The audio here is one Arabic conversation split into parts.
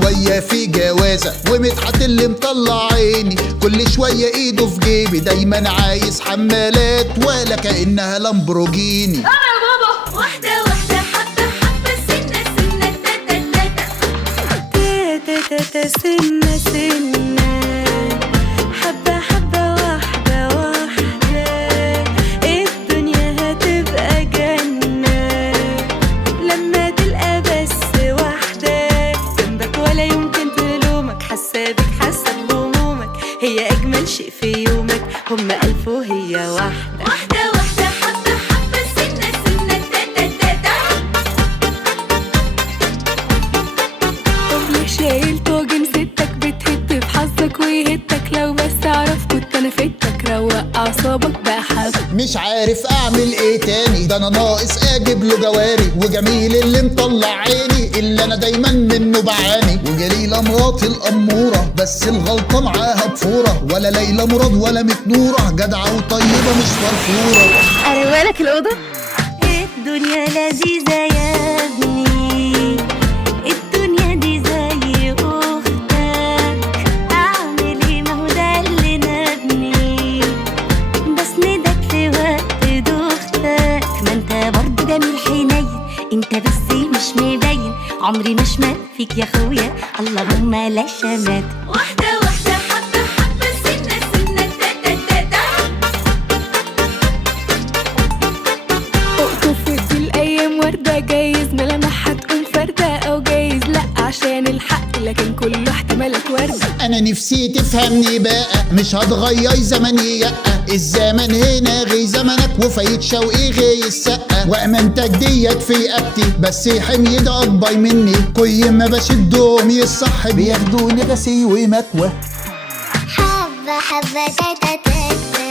شوية في جوازة، ومدحت اللي مطلع عيني كل شوية ايده في جيبي، دايما عايز حمالات ولا كأنها لامبروجيني. يا بابا واحدة واحدة حبة حبة سنة سنة تاتا تاتا سنة سنة حبة حبة واحدة واحدة الدنيا هتبقى جنة لما تلقى بس واحدة جنبك ولا يمكن تلومك، حاسة بك حاسة بهمومك، هي أجمل شيء في يومك، هم ألف وهي واحدة واحدة واحدة حبة حبة سنة سنة تاتا تاتا. طب ليه شايل طاجن ستك بتهد بحظك ويهدك، لو بس أعرف كنت أنا فدتك، روق أعصابك بقى حب. مش عارف اعمل ايه تاني، ده انا ناقص اجيب له جواري، وجميل اللي مطلع عيني اللي انا دايما منه بعاني، وجليلة مراتي الامورة بس الغلطة معاها بفورة، ولا ليلى مراد ولا متنورة، جدعة وطيبة مش فرفورة. أروالك الأوضة. الدنيا لذيذة يا ابني، الدنيا دي زي أختك، أعمل إيه ما هو ده اللي نبني، بسندك في وقت دوختك، ما أنت برضه جميل حنين، أنت بس مش مبين، عمري ما شمال فيك يا أخويا، اللهم لا شمات. واحدة واحدة حبة حبة سنة سنة تاتا تاتا. اقطف ودي الايام وردة، جايز ملامحها تكون فردة او جايز لا عشان الحق، لكن كله احتمالك وردة. انا نفسي تفهمني بقى، مش هتغير زمني يقى، الزمن هنا غي زمنك، وفايت شوقي غي السقة، وامانتك ديت في رقبتي، بس حمي ده اكبر مني، كل ما بشدهم يصح بياخدوني غسيل ومكوى. حبة حبة تاتا تاتا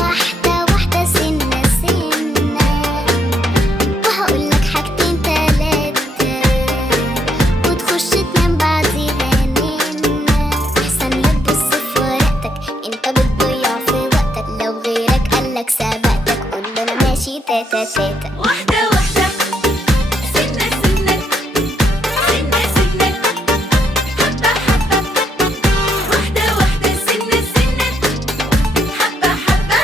واحدة واحدة سنة سنة، وهقولك حاجتين تلاتة وتخش تنام بعديها ننا، أحسن لا تبص في ورقتك، انت بتضيع في وقتك، لو غيرك قالك سبقتك قوله أنا ماشي تاتا تاتا. واحدة واحدة سنة سنة سنة سنة حبة حبة، واحدة واحدة سنة سنة حبة حبة.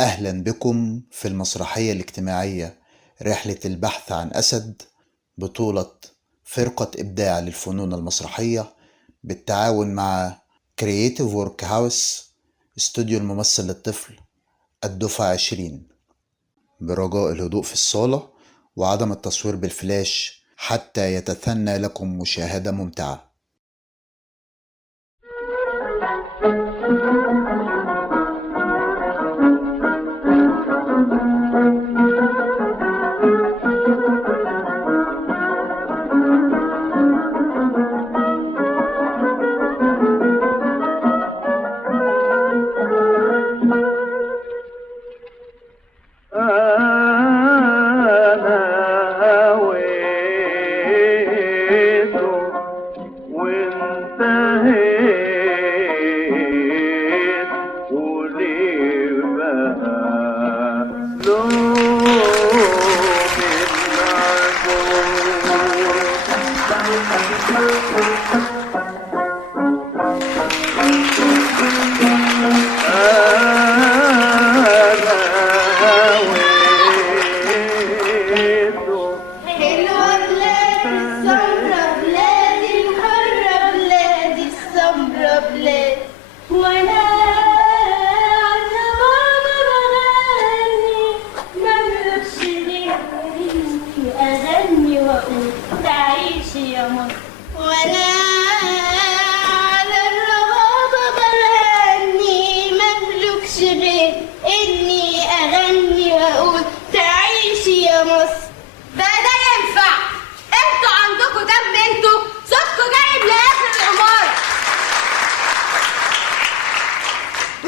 أهلا بكم في المسرحية الاجتماعية رحلة البحث عن أسد، بطولة فرقة إبداع للفنون المسرحية بالتعاون مع Creative Work House استوديو الممثل للطفل الدفعة 20، برجاء الهدوء في الصالة وعدم التصوير بالفلاش حتى يتثنى لكم مشاهدة ممتعة.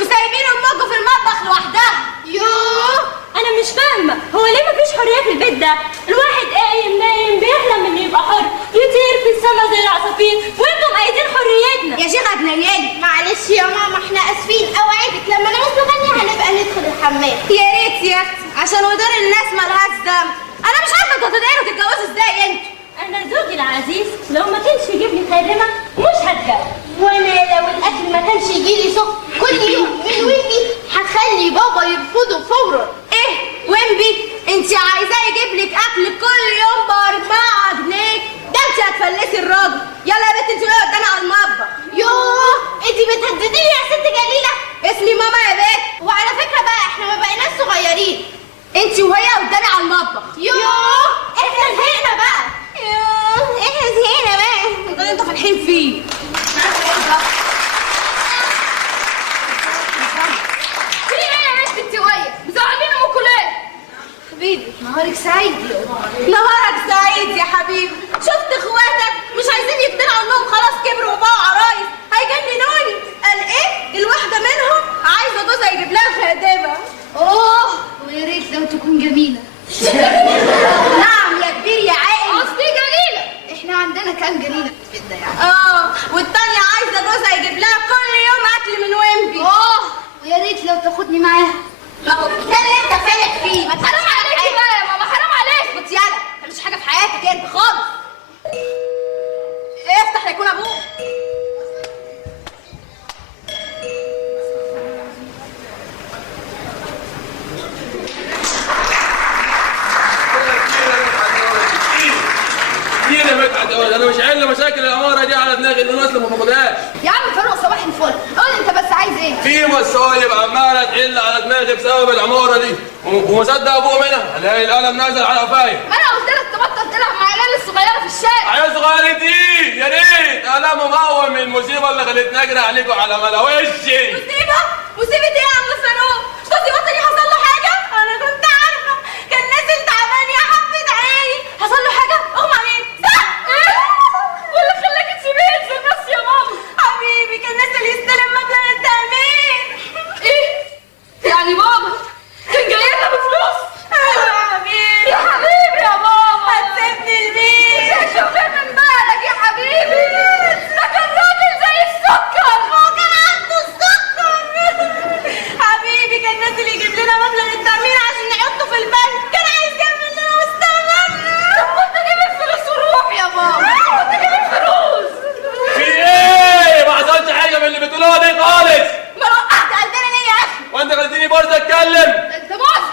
وسايبين امكم في المطبخ لوحدها. يوه انا مش فاهمه، هو ليه مفيش حريه في البيت ده؟ الواحد قايم نايم بيحلم انه يبقى حر، يطير في السما زي العصافير، وانتم قايدين حريتنا. يا شيخه تنيلي. معلش يا ماما احنا اسفين، اوعدك لما نعوز نغني هنبقى ندخل الحمام. يا ريت يا اختي عشان ودار الناس مالهاش ذنب. انا مش عارفه انتوا هتتقلوا تتجوزوا ازاي انتوا. انا زوجي العزيز لو ما كانش يجيب لي خادمه مش هتجوز، وانا لو الاكل ما كانش يجي لي سخن كل يوم من ويلي هخلي بابا يرفضه فورا. ايه ويمبي انت عايزاه يجيب لك اكل كل يوم ب4 جنيه؟ ده انت هتفلسي الراجل. يلا يا بنت انت واقفه قدامي على المطبخ. يوه انت بتهدديني يا ست جليله. اسمي ماما يا بنت. وعلى فكره بقى احنا ما بقيناش صغيرين، انت وهي قدامي على المطبخ. يوه احنا زهقنا بقى. يوه احنا زهقنا بقى. ده انتوا فالحين فيه. في ايه يا بنت انت وهي؟ مزعلين امكم ليه؟ حبيبي نهارك سعيد. نهارك سعيد يا حبيبي. شفت اخواتك مش عايزين يقتنعوا انهم خلاص كبروا وبقوا عرايس، هيجننوني. قال ايه؟ الواحده منهم عايزه جوزها يجيب لها خادمه. اوه ويا ريت لو تكون جميله. نعم يا كبير يا عائل. قصدي جليله. احنا عندنا كام جليله في البيت ده يعني؟ والتانيه عايزه جوزها يجيب لها كل يوم اكل من ويمبي. ويا ريت لو تاخدني معاها. ده اللي انت فالح فيه. ما حرام عليكي بقى يا ماما، حرام عليك. بص يالا ما تعملش حاجه في حياتك انت خالص. افتح يكون ابوك. انا مش عايل مشاكل العماره دي على دماغي اللي الناس ما باخدهاش. يا عم فاروق صباح الفل، قول انت بس عايز ايه؟ في مصايب عماله تحل على دماغي بسبب العماره دي، ومصدق ابوه منها الاقي القلم نازل على قفايا. ما انا قلت لك تبطل تلعب مع العيال الصغيره في الشارع. عيال صغيره دي يا ريت قلم مقوم من المصيبه اللي خلتني اجري عليكم على ملا وشي. مصيبه ايه يا عم فاروق؟ مصيبه تاني حصل له حاجه؟ انا كنت عارفه، كان نازل تعبان يا حبه عيني. حصل له حاجه؟ اغمى عليك. ايه؟ واللي خلاكي تسيبيه ينزل بس يا ماما؟ حبيبي كان نازل يستلم مبلغ التأمين. ايه؟ يعني بابا كان جاي لنا بفلوس؟ ايوه يا حبيبي. يا حبيبي يا ماما هتسيبني لمين؟ شوفي من بالك يا حبيبي، ده كان راجل زي السكر. هو كان عنده السكر. حبيبي كان نازل يجيب لنا مبلغ التأمين عشان نحطه في البنك، كان عايز يعمل لنا مستقبلنا. طب كنت جيب الفلوس وروح يا بابا، كنت جيب الفلوس. في ايه؟ ما حصلش حاجه من اللي بتقولوها دي خالص. ما وقعت قلبنا ليه يا اخي؟ وانت خليتني برضه اتكلم. انت مؤذي.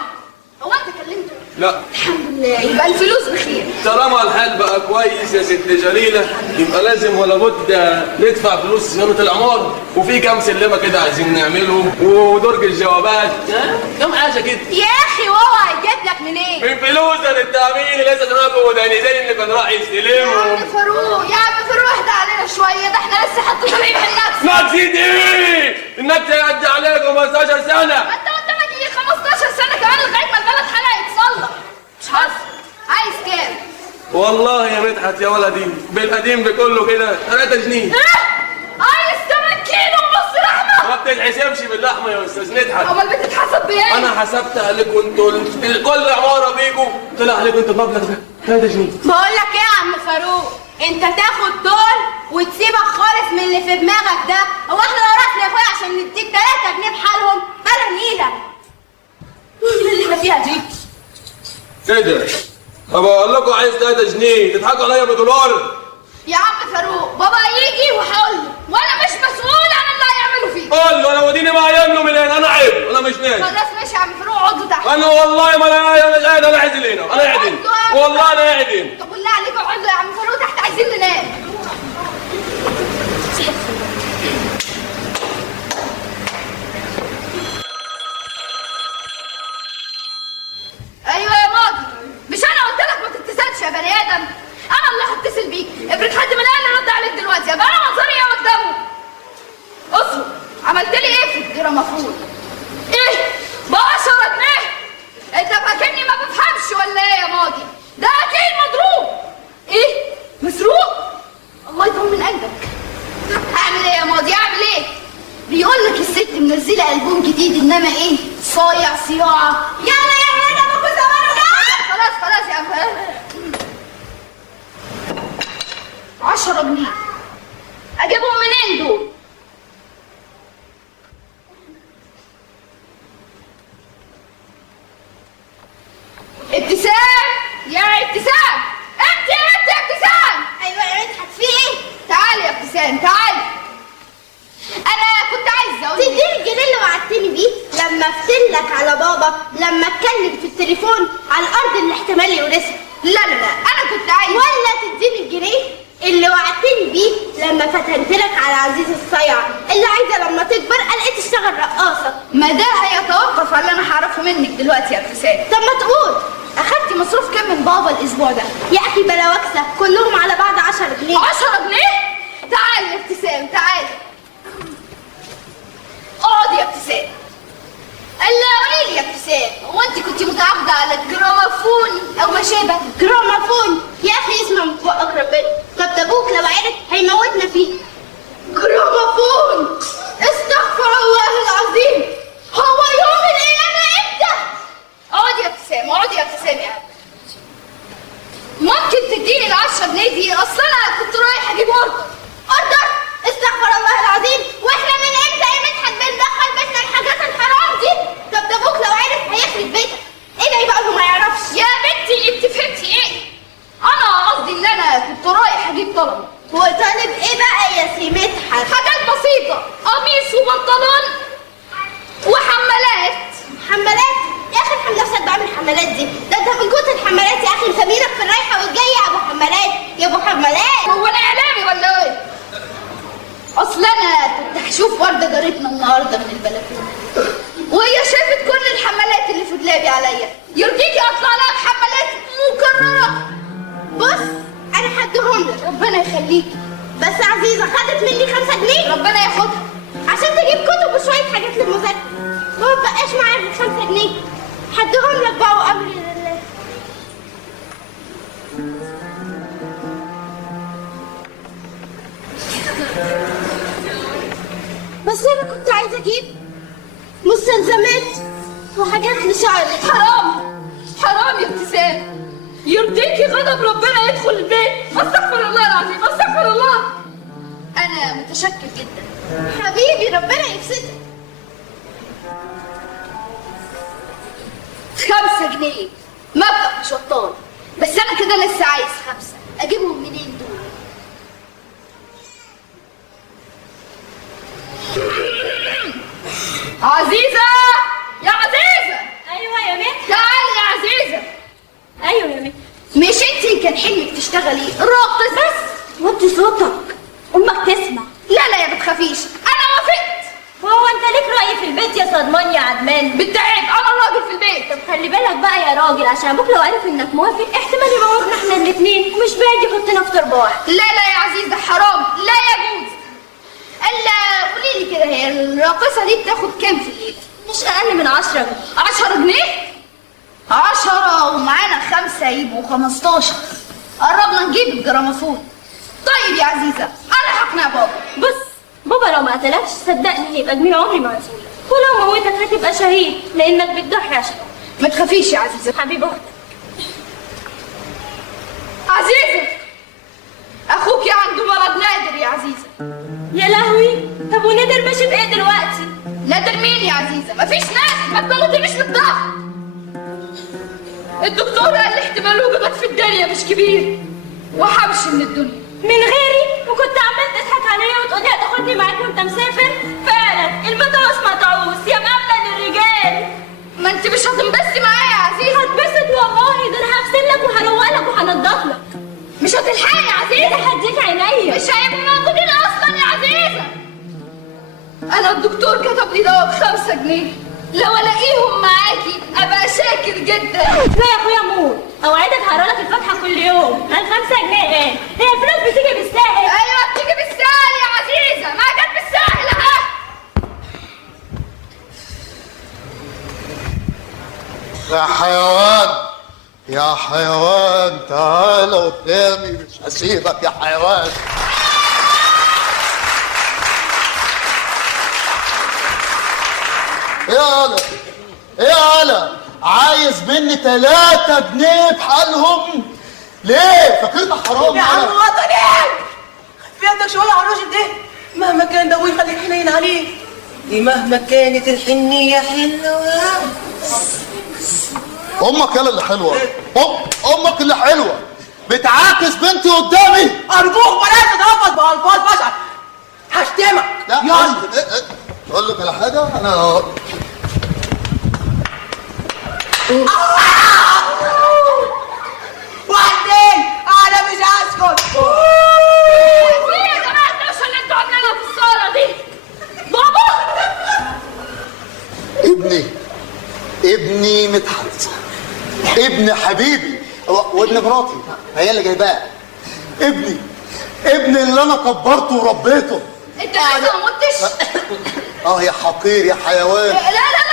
هو انت كلمته؟ لا الحمد لله يبقى الفلوس بخير. طالما الحال بقى كويس يا ست جليله يبقى لازم ولا بد ندفع فلوس صيانه العماره، وفي كام سلمه كده عايزين نعمله، ودرج الجوابات، كام حاجه كده. يا اخي وهو هيجيب لك منين؟ من فلوس التامين لسه تنبه وداني زي اللي كان راح يستلمه. يا عم فاروق يا عم فاروق اهدى علينا شويه، ده احنا لسه حاطين طريق من النفس. نكسة ايه؟ النكسة يعدي عليك 15 سنه. ما انت قدامك يجي 15 سنه كمان لغايه ما البلد حالها يتصلح. مش حاسس؟ عايز كام؟ والله يا مدحت يا ولدي بالقديم بكله كده 3 جنيه. ايه؟ عايز 8 كيلو ونص لحمه؟ ما بتتحسبش باللحمه يا استاذ مدحت. امال بتتحسب بايه؟ انا حسبت عليكم انتوا كل عماره بيكوا طلع عليكم انتوا المبلغ ده 3 جنيه. بقول لك ايه يا عم فاروق، انت تاخد دول وتسيبك خالص من اللي في دماغك ده. هو احنا ورثنا يا اخويا عشان نديك 3 جنيه بحالهم؟ بلا نيله. ايه اللي احنا فيها دي؟ ايه ده؟ طب اقول لكم عايز 3 جنيه تضحكوا عليا بدولار؟ يا عم فاروق بابا يجي وهقول له، وانا مش مسؤول عن اللي هيعمله فيه. قول له انا وديني ما يملوا من هنا، انا عيب انا مش نايم. خلاص ماشي يا عم فاروق اقعدوا تحت. انا والله ما انا مش قاعد، انا قاعد هنا، انا قاعد هنا والله انا قاعد هنا. طب بالله عليك اقعدوا يا عم فاروق تحت عايزين ننام. ايوه يا ماضي، مش انا قلت لك ما تتصلش يا بني ادم؟ انا اللي هتصل بيك، افرض حد من الاهل رد عليك دلوقتي يبقى انا منظري ايه قدامه؟ اصبر، عملت لي ايه في الديره مفروض؟ ايه؟ ب 10 جنيه؟ انت فاكرني ما بفهمش ولا ايه يا ماضي؟ ده اكيد مضروب. ايه؟ مسروق؟ الله يطمن قلبك. اعمل ايه يا ماضي؟ اعمل ايه؟ بيقول لك الست منزله البوم جديد، انما ايه؟ صايع صياعه. يلا يا ابو زمان. خلاص يا عم. 10 جنيه. اجيبهم منين دول؟ ابتسام يا ابتسام، انت يا ابتسام. ايوه يا مدحت، في ايه؟ تعالي يا ابتسام تعالي. انا كنت عايزه اقول تديني الجنيه اللي وعدتني بيه لما افتلك على بابا لما اتكلم في التليفون على الارض اللي احتمال يورثها. لا انا كنت عايزه. ولا تديني الجنيه اللي وعدتني بيه لما فتنت لك على عزيز الصيع اللي عايزه لما تكبر الاقي تشتغل رقاصه. ما ده هيتوقف على اللي انا هعرفه منك دلوقتي يا ابتسام. طب ما تقول اخدتي مصروف كام من بابا الاسبوع ده؟ يا اخي بلا وكسه كلهم على بعض 10 جنيه. 10 جنيه؟ تعالي يا ابتسام تعالي. اقعدي يا ابتسام. الا قولي لي يا ابتسام، هو انت كنت متعاقده على الجرامافون او ما شابه؟ جرامافون يا اخي اسمه من فوق ربنا. طب ابوك لو عرف هيموتنا فيه. جرامافون؟ استغفر الله العظيم، هو يوم القيامه امتى؟ اقعدي يا ابتسام اقعدي يا ابتسام يا عم. ممكن تديني ال10 جنيه دي؟ اصل انا كنت رايح اجيب اوردر. استغفر الله العظيم، واحنا من امتى يا مدحت بندخل بيتنا الحاجات الحرام دي؟ طب ده ابوك لو عرف هيخرب بيتك. ايه ده يبقى انه ما يعرفش؟ يا بنتي انت فهمتي ايه؟ انا قصدي ان انا كنت رايح اجيب طلب. وطالب ايه بقى يا سي مدحت؟ حاجات بسيطه، قميص وبنطلون وحمالات. حمالات؟ يا اخي ارحم نفسك بقى من الحمالات دي، ده انت من كتر الحمالات يا اخي مسمينك في الرايحه والجايه يا ابو حمالات. يا ابو حمالات هو انا اعلامي ولا ايه؟ اصل انا كنت هشوف ورده جارتنا النهارده من البلكونه وهي شافت كل الحمالات اللي في دولابي عليا. يرضيكي اطلع لها بحمالات مكرره؟ بص انا هديهم لك. ربنا يخليكي. بس عزيزه خدت مني 5 جنيه ربنا ياخدها عشان تجيب كتب وشويه حاجات للمذاكره، ما بقاش معايا غير 5 جنيه. هديهم لك بقى وامري لله. بس انا كنت عايزه اجيب مستلزمات وحاجات لشعري. حرام يا ابتسام، يرضيكي غضب ربنا يدخل البيت؟ استغفر الله العظيم استغفر الله. انا متشكر جدا حبيبي ربنا يبسطك. 5 جنيه مبلغ مش بطال، بس انا كده لسه عايز 5. اجيبهم منين دول؟ عزيزة يا عزيزة. ايوه يا مدحت. تعالي يا عزيزة. ايوه يا مدحت. مش انتي كان حلمك تشتغلي راقصة؟ بس وطي صوتك، امك تسمع. لا ما بتخافيش، انا وافقت. وهو انت ليك راي في البيت يا صدمان يا عدمان؟ بالتعب، انا الراجل في البيت. طب خلي بالك بقى يا راجل، عشان ابوك لو عرف انك موافق احتمال يموتنا احنا الاثنين ومش باقي يحطنا في تربه واحده. لا يا عزيزة حرام، لا يجوز. الا قولي لي كده، هي الراقصة دي بتاخد كام في الليلة؟ مش اقل من 10 جنيه. 10 جنيه؟ 10 ومعانا 5 يبقوا 15. قربنا نجيب الجرامافون. طيب يا عزيزة انا هقنع بابا. بص بابا لو ما قتلكش صدقني هيبقى جميل عمري ما هسيبك، ولو موتك هتبقى شهيد لانك بتضحي عشان ما تخافيش يا عزيزة. حبيب اختك. عزيزة اخوكي عنده مرض نادر يا عزيزة. يا لهوي، طب وندر ماشي بايه دلوقتي؟ نادر مين يا عزيزة؟ مفيش نادر، ما تموتنيش من الضغط. الدكتور قال لي احتمال وجودك في الدنيا مش كبير وهمشي من الدنيا. من غيري؟ وكنت عمال تضحك عليا وتقولي هتاخدني معاك وانت مسافر؟ فعلا البطاقة ما تعوز يا مقابلة للرجال. ما انت مش هتنبسطي معايا يا عزيزة. هتبسط والله، ده انا هغسل لك وهروق لك وهنضف لك. مش هتلحقي يا عزيزة. هديك عينيا. مش هيبقوا موجودين اصلا يا عزيزة. انا الدكتور كتب لي دواء ب5 جنيه، لو الاقيهم معاكي ابقى شاكر جدا. لا يا اخويا موت، اوعدك هقرا لك الفاتحه كل يوم. ال5 جنيه ايه؟ هي فلوس بتيجي بالساهل؟ ايوه بتيجي بالسهل يا عزيزة، ما جت بالسهل اهي. يا حيوان يا حيوان تعال قدامي، مش هسيبك يا حيوان. ايه يا هلا عايز مني 3 جنيه بحالهم ليه؟ فاكرنا حرام يا عم وطني في عندك شغل على الراجل ده مهما كان ده ويخليك حنين عليه دي مهما كانت الحنية حلوة. امك يلا اللي حلوه امك اللي حلوه بتعاكس بنتي قدامي. أرجوك بلاش تتلفظ بألفاظ بشعة هشتمك. لا يلا اقول لك على حاجه انا وبعدين أنا مش هسكت. ايه يا جماعه الدوشه اللي انتوا عاملينها في الصاله دي؟ بابا ابني مدحت ابن حبيبي وابن مراتي هي اللي جايباه. ابني اللي انا كبرته وربيته. انت لسه ما متش؟ يا حقير يا حيوان. لا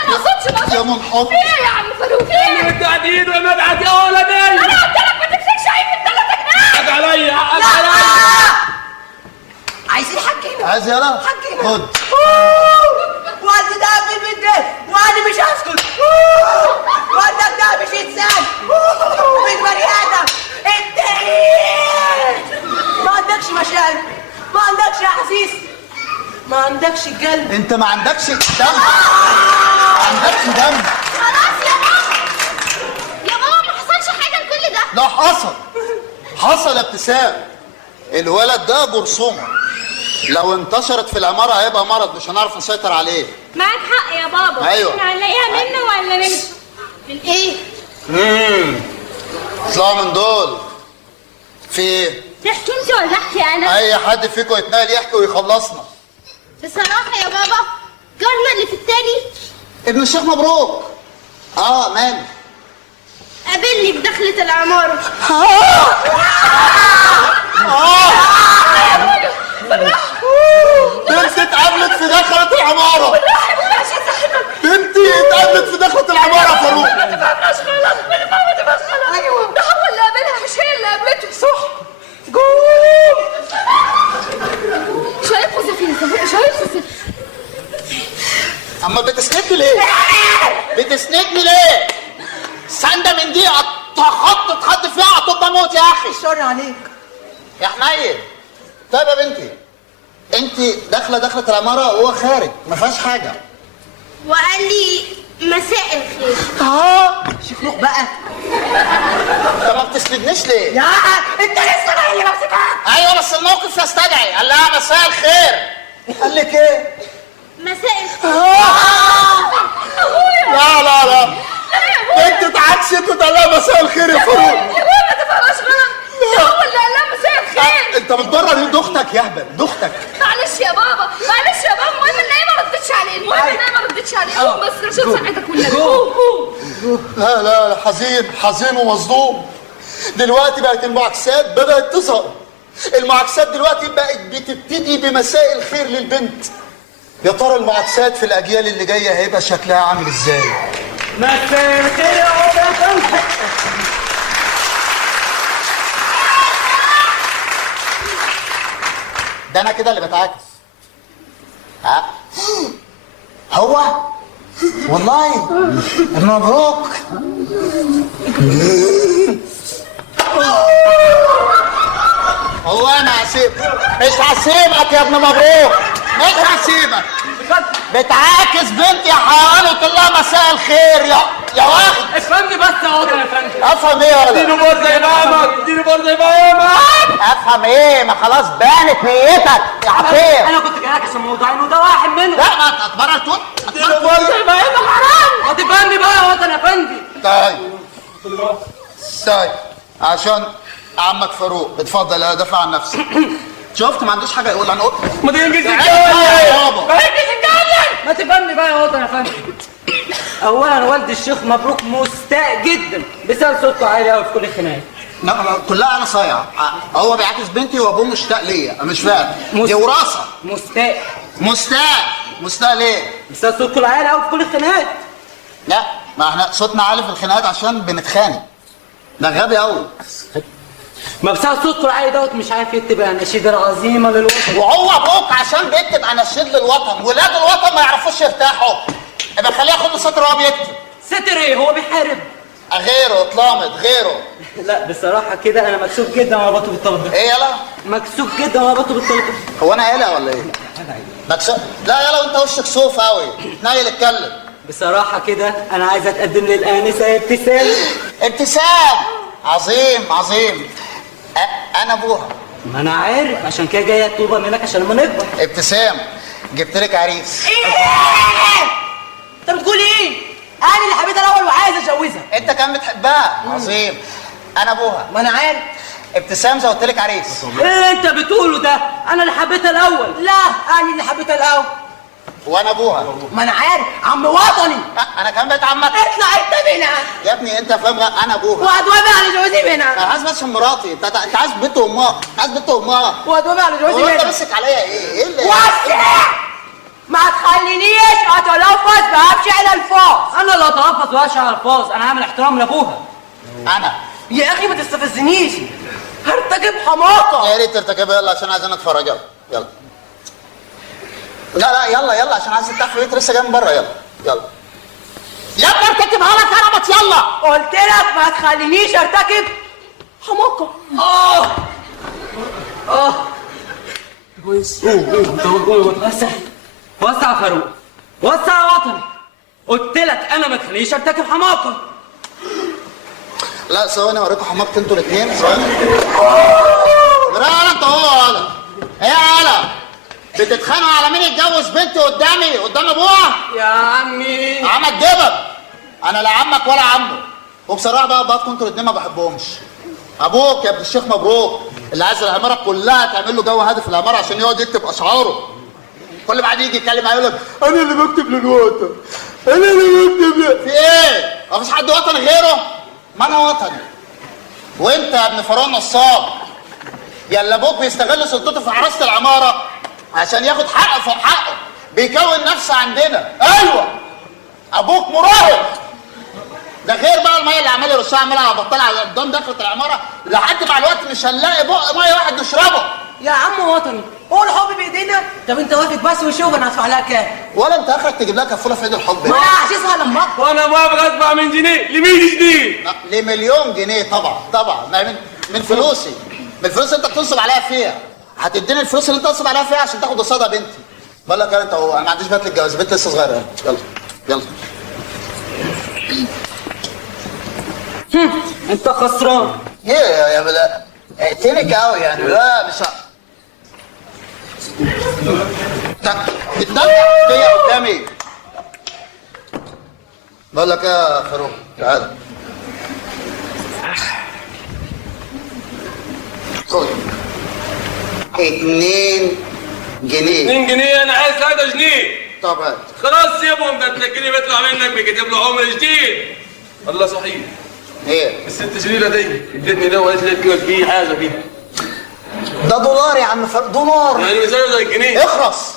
ما اقصدش يا منحط. في ايه يا عم فاروق؟ في ايه؟ التعديد يا مدحت يا ولدي. انا قلت لك ما تمسكش عيب في ال3 جنيه. حق عليا عايزين حقنا. عايز يلا حقنا. خد. والدي ده في البيت ده وانا مش هسكت. والدك ده مش انسان مش بني ادم. انت ايه؟ ما عندكش مشاعر ما عندكش احاسيس ما عندكش قلب. انت ما عندكش دم ما عندكش دم. خلاص يا ماما ما حصلش حاجه لكل ده. لا حصل يا ابتسام. الولد ده جرثومه لو انتشرت في العماره هيبقى مرض مش هنعرف نسيطر عليه. معاك حق يا بابا. أيوة. احنا هنلاقيها منه ولا منه؟ من ايه؟ اطلعوا من دول. في ايه؟ تحكي انت ولا احكي انا؟ اي حد فيكم يتنقل يحكي ويخلصنا. بصراحه يا بابا جارنا اللي في التاني ابن الشيخ مبروك. مالك؟ قابلني في دخلة العمارة. بنتي اتقابلت في دخلة العمارة. بنتي اتقابلت في دخلة العمارة يا فاروق. ما تفهمناش غلط ما تفهمناش غلط. ايوه ده هو اللي قابلها مش هي اللي قابلته. صح شايفه سفينة. اما بتسندني ليه؟ سندة من دي تخط فيها هتبقى موت يا اخي. الشر عليك يا حنين. طيب يا بنتي انت داخله العماره وهو خارج ما فيهاش حاجه. وقال لي مساء الخير. شوف بقى. طب ما بتسندنيش ليه؟ يا انت لسه بقى اللي ماسكها. ايوه بس الموقف يستدعي. قال لها مساء الخير. قال لك ايه؟ مساء الخير. لا انت تعكسي كنت قال لها مساء الخير يا فاروق. يا بابا ما تفهمناش غلط. ده هو اللي قال لها مساء الخير. انت بتبرر مين؟ اختك يا هبل دختك. معلش يا بابا المهم ان هي ما ردتش عليه. قوم بس عشان ساعتك والنبي قوم. لا حزين ومصدوم. دلوقتي بقت المعاكسات بدأت تظهر. المعاكسات دلوقتي بقت بتبتدي بمساء الخير للبنت. يا ترى المعاكسات في الأجيال اللي جاية هيبقى شكلها عامل ازاي؟ مساء الخير يا ولد. ده أنا كده اللي بتعاكس. هو والله مبروك. هو انا مش هسيبك يا ابن مبروك. مش هسيبك. بتعاكس بنت يا حيوان وتقول لها مساء الخير يا واحد. افهمني بس يا وطن يا فندم. افهم ايه يا اديني ولد؟ بور زي ما افهم ايه؟ ما خلاص بانت نيتك يا عطيه. انا كنت جايلك عشان موضوعين وده واحد منهم. لا ما تتبرر تقول. اديني بور زي ما حرام. ما تفهمني بقى يا وطن يا فندم. طيب عشان عمك فاروق اتفضل انا دافع عن نفسي. شفت ما عندوش حاجه يقول. هنقول ما تنجز يابا. ما تفهمني بقى يا وطن يا فندم. اولا والد الشيخ مبروك مستاء جدا بسبب صوته عالي قوي في كل الخناقات. كلها انا صايع. هو بيعاكس بنتي وابوه مشتاق ليا. أنا مش فاهم دي وراثه. مستاء ليه؟ بسبب صوته العالي قوي في كل الخناقات. لا ما احنا صوتنا عالي في الخناقات عشان بنتخانق. ده غبي قوي. ما بسبب صوته العالي دوت مش عارف يكتب الاناشيد العظيمه للوطن. وهو ابوك عشان بيكتب اناشيد للوطن. ولاد الوطن ما يعرفوش يرتاحوا. ابقى خليه ياخد له سطر وهو بيكتب. ستر ايه؟ هو بيحارب. غيره اتلامط غيره. لا بصراحة كده أنا مكسوف جدا وأنا بطلب الطلب ده. ايه يلا؟ مكسوف جدا وأنا بطلب الطلب ده. هو انا قلق ولا ايه؟ مكسوف؟ لا يلا وانت وشك صوف قوي، نايل اتكلم. بصراحة كده أنا عايز أتقدم للآنسة ابتسام. ابتسام عظيم عظيم. انا ابوها. ما أنا عارف، عشان كده جاية أطلبها منك عشان لما نكبر. ابتسام جبت لك عريس. أنت بتقول إيه؟ أنا اللي حبيتها الأول وعايز أتجوزها. انت كمان بتحبها. عظيم. انا ابوها. ما أنا عارف. ابتسام زودت لك عريس. إيه أنت بتقوله ده؟ أنا اللي حبيتها الأول. لا أنا اللي حبيتها الأول. وانا ابوها. ما أنا عارف، عم وطني. انا كمان بقيت عمك. اطلع أنت منها. يا ابني انت فاهم، انا ابوها. وهتوافق على جوازي منها. انا عايز بس مراتي. انت عايز بنت امها. عايز بنت امها. وهتوافق على جوازي هو انت منها. ماسك عليا ايه؟ ايه اللي وسع! ما تخلينيش اتلفظ بأبشع الالفاظ. انا اللي اتلفظ بأبشع الالفاظ، انا هعمل احترام لابوها. انا يا اخي ما تستفزنيش، هرتكب حماقه. يا ريت ترتكبها. يلا عشان عايزين نتفرج. يلا يلا. لا يلا عشان عايز تفتح في بيت لسه جاي من بره. يلا يا ابني ارتكبها لك هربت. يلا قلت لك ما تخلينيش ارتكب حماقه. كويس. وسع وسع يا فاروق، وسع يا وطني. قلت لك انا ما تخلينيش ارتكب حماقه. لا ثواني اوريكم حماقة انتوا الاثنين. ثواني. انت هو ولا ايه يا علا؟ بتتخانقوا على مين يتجوز بنتي قدامي قدام ابوها؟ يا عمي عمك دبب. انا لا عمك ولا عمه. وبصراحه بقى ابهاتكم انتوا الاثنين ما بحبهمش. ابوك يا ابن الشيخ مبروك اللي عايز العماره كلها تعمل له جو هادي في العماره عشان يقعد يكتب اشعاره. كل ما حد يجي يتكلم يقول لك انا اللي بكتب للوطن. انا اللي بكتب. في ايه؟ مفيش حد وطني غيره؟ ما انا وطني. وانت يا ابن فرعون نصاب يلا ابوك بيستغل سلطته في حراسه العماره عشان ياخد حقه فوق حقه. بيكون نفسه عندنا. ايوه ابوك مراهق. ده غير بقى الميه اللي عمال يرشها عمالها بطلع على قدام دخلة العماره لحد مع الوقت مش هنلاقي بق ميه واحد نشربه. يا عم وطني، هو الحب بايدينا؟ طب انت وافق بس وشوف انا هدفع لها كام. ولا انت اخرك تجيب لها كفوله في عيد الحب. ما انا هحجزها لما اكبر. وانا موافق ادفع من جنيه ل100 جنيه. لمليون جنيه طبعا من فلوسي. من الفلوس اللي انت بتنصب عليها فيها. هتديني الفلوس اللي انت تنصب عليها فيها عشان تاخد قصادها بنتي. بقول لك انت انا ما عنديش بنت للجواز. بنت لسه صغيره. يلا انت خسران. ايه يا بلا اقتلك قوي يعني. لا مش بتنجح فيا قدامي. بقول لك يا فاروق تعالى. خد 2 جنيه. 2 جنيه انا عايز 3 جنيه. طب هات. خلاص سيبهم، ده الجنيه بيطلع منك بيكتب له عمر جديد. الله صحيح. ايه؟ الست جليله دي ادتني ده وقالت لي في حاجه كده. ده دولار يا عم دولار. يعني زي الجنيه. اخرس.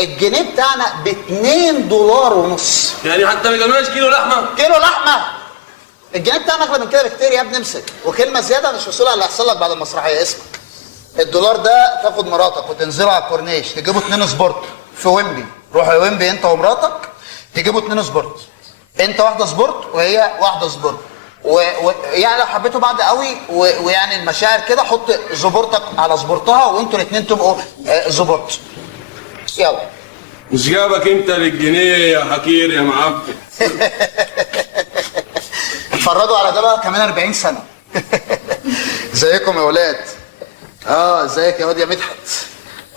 الجنيه بتاعنا ب2 دولار ونص. يعني حتى ما جابناش كيلو لحمه. كيلو لحمه. الجنيه بتاعنا اغلى من كده بكتير يا ابني. امسك. وكلمه زياده مش وصولها اللي هيحصل لك بعد المسرحيه. اسمع. الدولار ده تاخد مراتك وتنزلوا على الكورنيش تجيبوا 2 سبورت في ويمبي. روحوا يا ويمبي انت ومراتك تجيبوا 2 سبورت. انت واحده سبورت وهي واحده سبورت. ويعني لو حبيتوا بعض قوي ويعني المشاعر كده حط زبورتك على زبورتها وانتوا الاثنين تبقوا زبورت. يلا. مش جابك انت للجنيه يا حكير يا معفن. اتفرجوا على ده بقى كمان 40 سنه. ازيكم يا ولاد؟ ازيك يا واد يا مدحت؟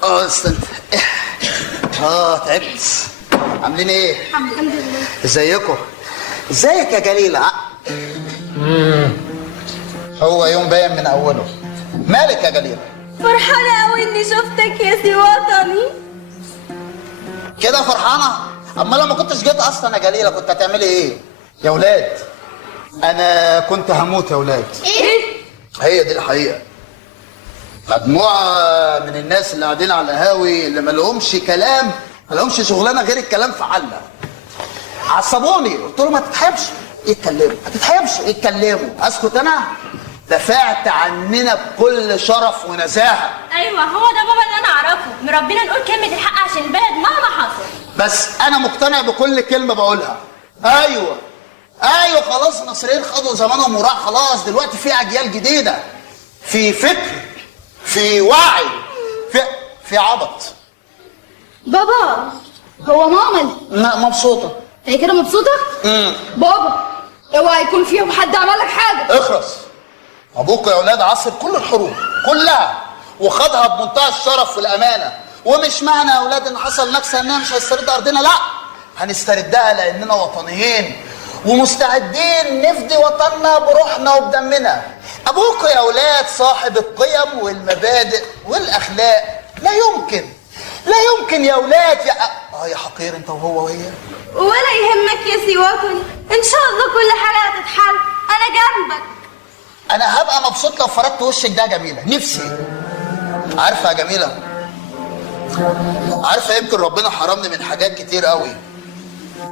استنى. تعبت. عاملين ايه؟ الحمد لله. ازيكم؟ ازيك يا جليلة؟ هو يوم باين من اوله. مالك يا جليلة؟ فرحانة قوي اني شفتك يا سي وطني. كده فرحانة؟ اما لما كنتش جيت اصلا يا جليلة كنت هتعملي ايه؟ يا ولاد انا كنت هموت يا ولاد. ايه؟ هي دي الحقيقة. مجموعة من الناس اللي قاعدين على القهاوي اللي ما لهمش كلام، ما لهمش شغلانة غير الكلام في حلة. عصبوني قلت لهم ما تتحبش يتكلموا، ما تتحبش يتكلموا. اسكت انا؟ دفعت عننا بكل شرف ونزاهه. ايوه هو ده بابا اللي انا اعرفه، مربينا نقول كلمة الحق عشان البلد مهما حصل. بس انا مقتنع بكل كلمه بقولها. ايوه خلاص، المصريين خدوا زمانهم وراح خلاص. دلوقتي في اجيال جديده، في فكر، في وعي، في عبط. بابا، هو ماما لا مبسوطه. هي كده مبسوطة؟ بابا، اوعى يكون فيهم حد عمل لك حاجة. اخرس. ابوك يا اولاد عصر كل الحروب كلها وخدها بمنتهى الشرف والامانه، ومش معنى يا اولاد ان حصل نكسه انها مش هيسترد ارضنا، لا، هنستردها لاننا وطنيين ومستعدين نفدي وطننا بروحنا وبدمنا. ابوك يا اولاد صاحب القيم والمبادئ والاخلاق، لا يمكن يا اولاد يا حقير انت وهو وهي. ولا يهمك يا سي وطني، ان شاء الله كل حاجه هتتحل، انا جنبك. انا هبقى مبسوط لو فردت وشك ده يا جميله، نفسي. عارفه يا جميله، عارفه يمكن ربنا حرمني من حاجات كتير قوي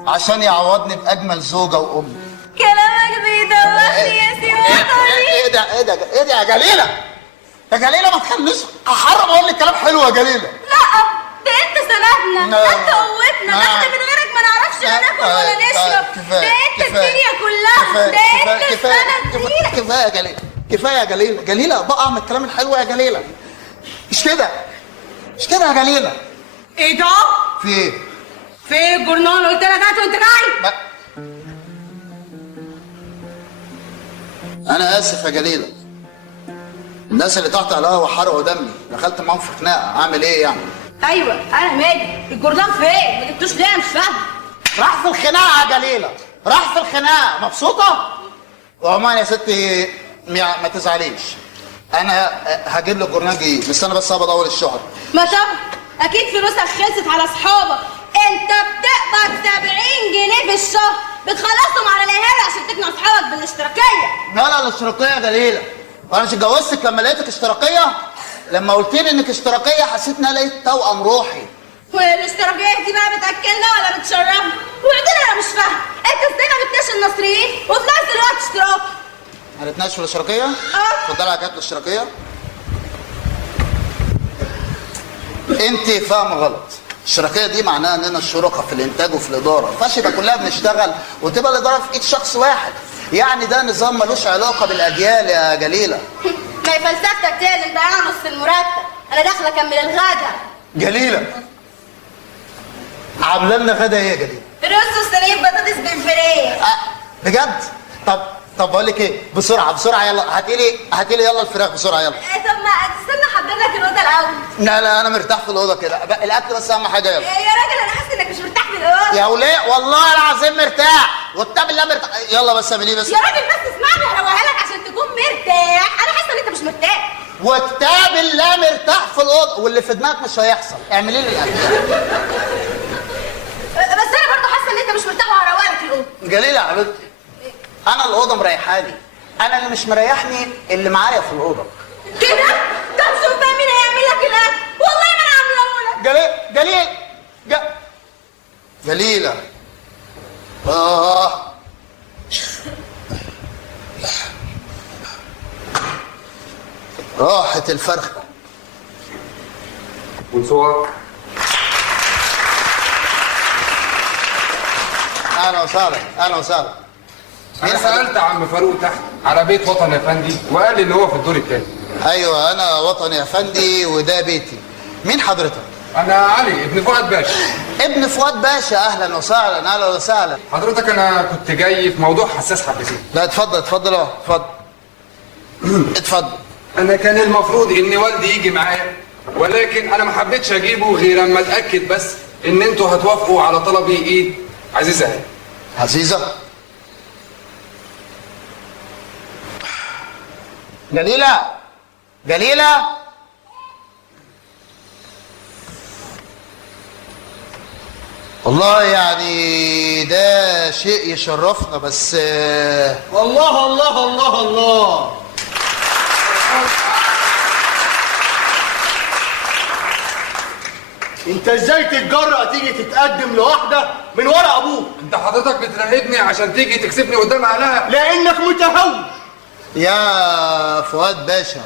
عشان يعوضني باجمل زوجه وام. كلامك بيدوخني يا سي وطني. ايه ده يا جليله؟ يا جليله ما تخليش احرم اقول لك كلام حلو يا جليله. لا، ده انت سندنا، انت قوتنا، ده احنا من غيرك ما نعرفش لا ناكل ولا نشرب. ده انت الدنيا كلها، ده انت السند فينا. كفايه يا جليله، كفايه يا جليله. جليله بقى من الكلام الحلو يا جليله. مش كده يا جليله. ايه ده؟ في ايه؟ في الجورنال قلت لك هات وانت جاي. انا اسف يا جليله، الناس اللي تحت على القهوه حرقوا دمي، دخلت معاهم في خناقه، اعمل ايه يعني؟ ايوه انا مالي، الجورنال فين؟ ما جبتوش ليه؟ مش فاهم. راح في الخناقه يا جليله، راح في الخناقه. مبسوطه؟ وعموما يا ستي ما تزعليش، انا هجيب لك جورنال جديد، استنى بس هبقى ادور الشهر. ما طب اكيد فلوسك خلصت على اصحابك، انت بتقبض 70 جنيه في الشهر بتخلصهم على القهاوي عشان تقنع اصحابك بالاشتراكيه. لا الاشتراكيه يا جليله، وانا مش اتجوزتك لما لقيتك اشتراكيه؟ لما قلت لي انك اشتراكيه حسيت ان انا لقيت توأم روحي. والاشتراكيه دي بقى بتاكلنا ولا بتشربنا؟ وبعدين انا مش فاهم، انت ازاي ما بتناقش المصريين وفي نفس الوقت اشتراك؟ هنتناقش في الاشتراكيه؟ اتفضلي على كارت الاشتراكيه. انت فاهمه غلط. الاشتراكيه دي معناها اننا الشركاء في الانتاج وفي الاداره، ما ينفعش يبقى كلنا بنشتغل وتبقى الاداره في ايد شخص واحد. يعني ده نظام ملوش علاقه بالاجيال يا جليله. ما هي فلسفتك دي اللي مضيعه نص المرتب، انا داخله اكمل الغدا. جليله عامله لنا غدا ايه يا جليله؟ رز وصينيه بطاطس بالفراخ. بجد؟ طب بقول لك ايه، بسرعه يلا هاتي لي يلا الفراخ بسرعه يلا. طب ما تستنى احضر لك الاوضه الاول. لا انا مرتاح في الاوضه كده، الاكل بس اهم حاجه. يلا يا راجل انا حاسس انك مش مرتاح في الاوضه. يا وليه والله العظيم مرتاح، وكتاب الله مرتاح. يلا بس اعمليه بس يا راجل بس اسمعني هروقها لك عشان تكون مرتاح، انا حاسه ان انت مش مرتاح. وكتاب الله مرتاح في الاوضه، واللي في دماغك مش هيحصل. اعملي لي الاكل. بس انا برضه حاسه ان انت مش مرتاح وهروقها لك الاوضه. جليله يا حبيبتي، انا الاوضه مريحاني، انا اللي مش مريحني اللي معايا في الاوضه. كده؟ طب شوف بقى مين هيعمل لك الاكل، والله ما انا عامله لك. جليله راحت الفرخه. ونصور. اهلا وسهلا. انا سالت عم فاروق تحت على بيت وطن يا فندي وقال لي ان هو في الدور الثاني. ايوه انا وطني يا فندي وده بيتي. مين حضرتك؟ انا علي ابن فؤاد باشا. ابن فؤاد باشا، اهلا وسهلا. حضرتك انا كنت جاي في موضوع حساس حبتين. لا اتفضل اتفضل. انا كان المفروض ان والدي يجي معايا، ولكن انا ما حبيتش اجيبه غير اما اتاكد بس ان انتوا هتوافقوا على طلبي. ايه عزيزه اهي. عزيزه؟ جليله والله يعني ده شيء يشرفنا، بس الله انت ازاي تتجرأ تيجي تتقدم لواحده من ورا ابوك؟ انت حضرتك بتراقبني عشان تيجي تكسبني قدام اهلها؟ لانك متهور. يا فؤاد باشا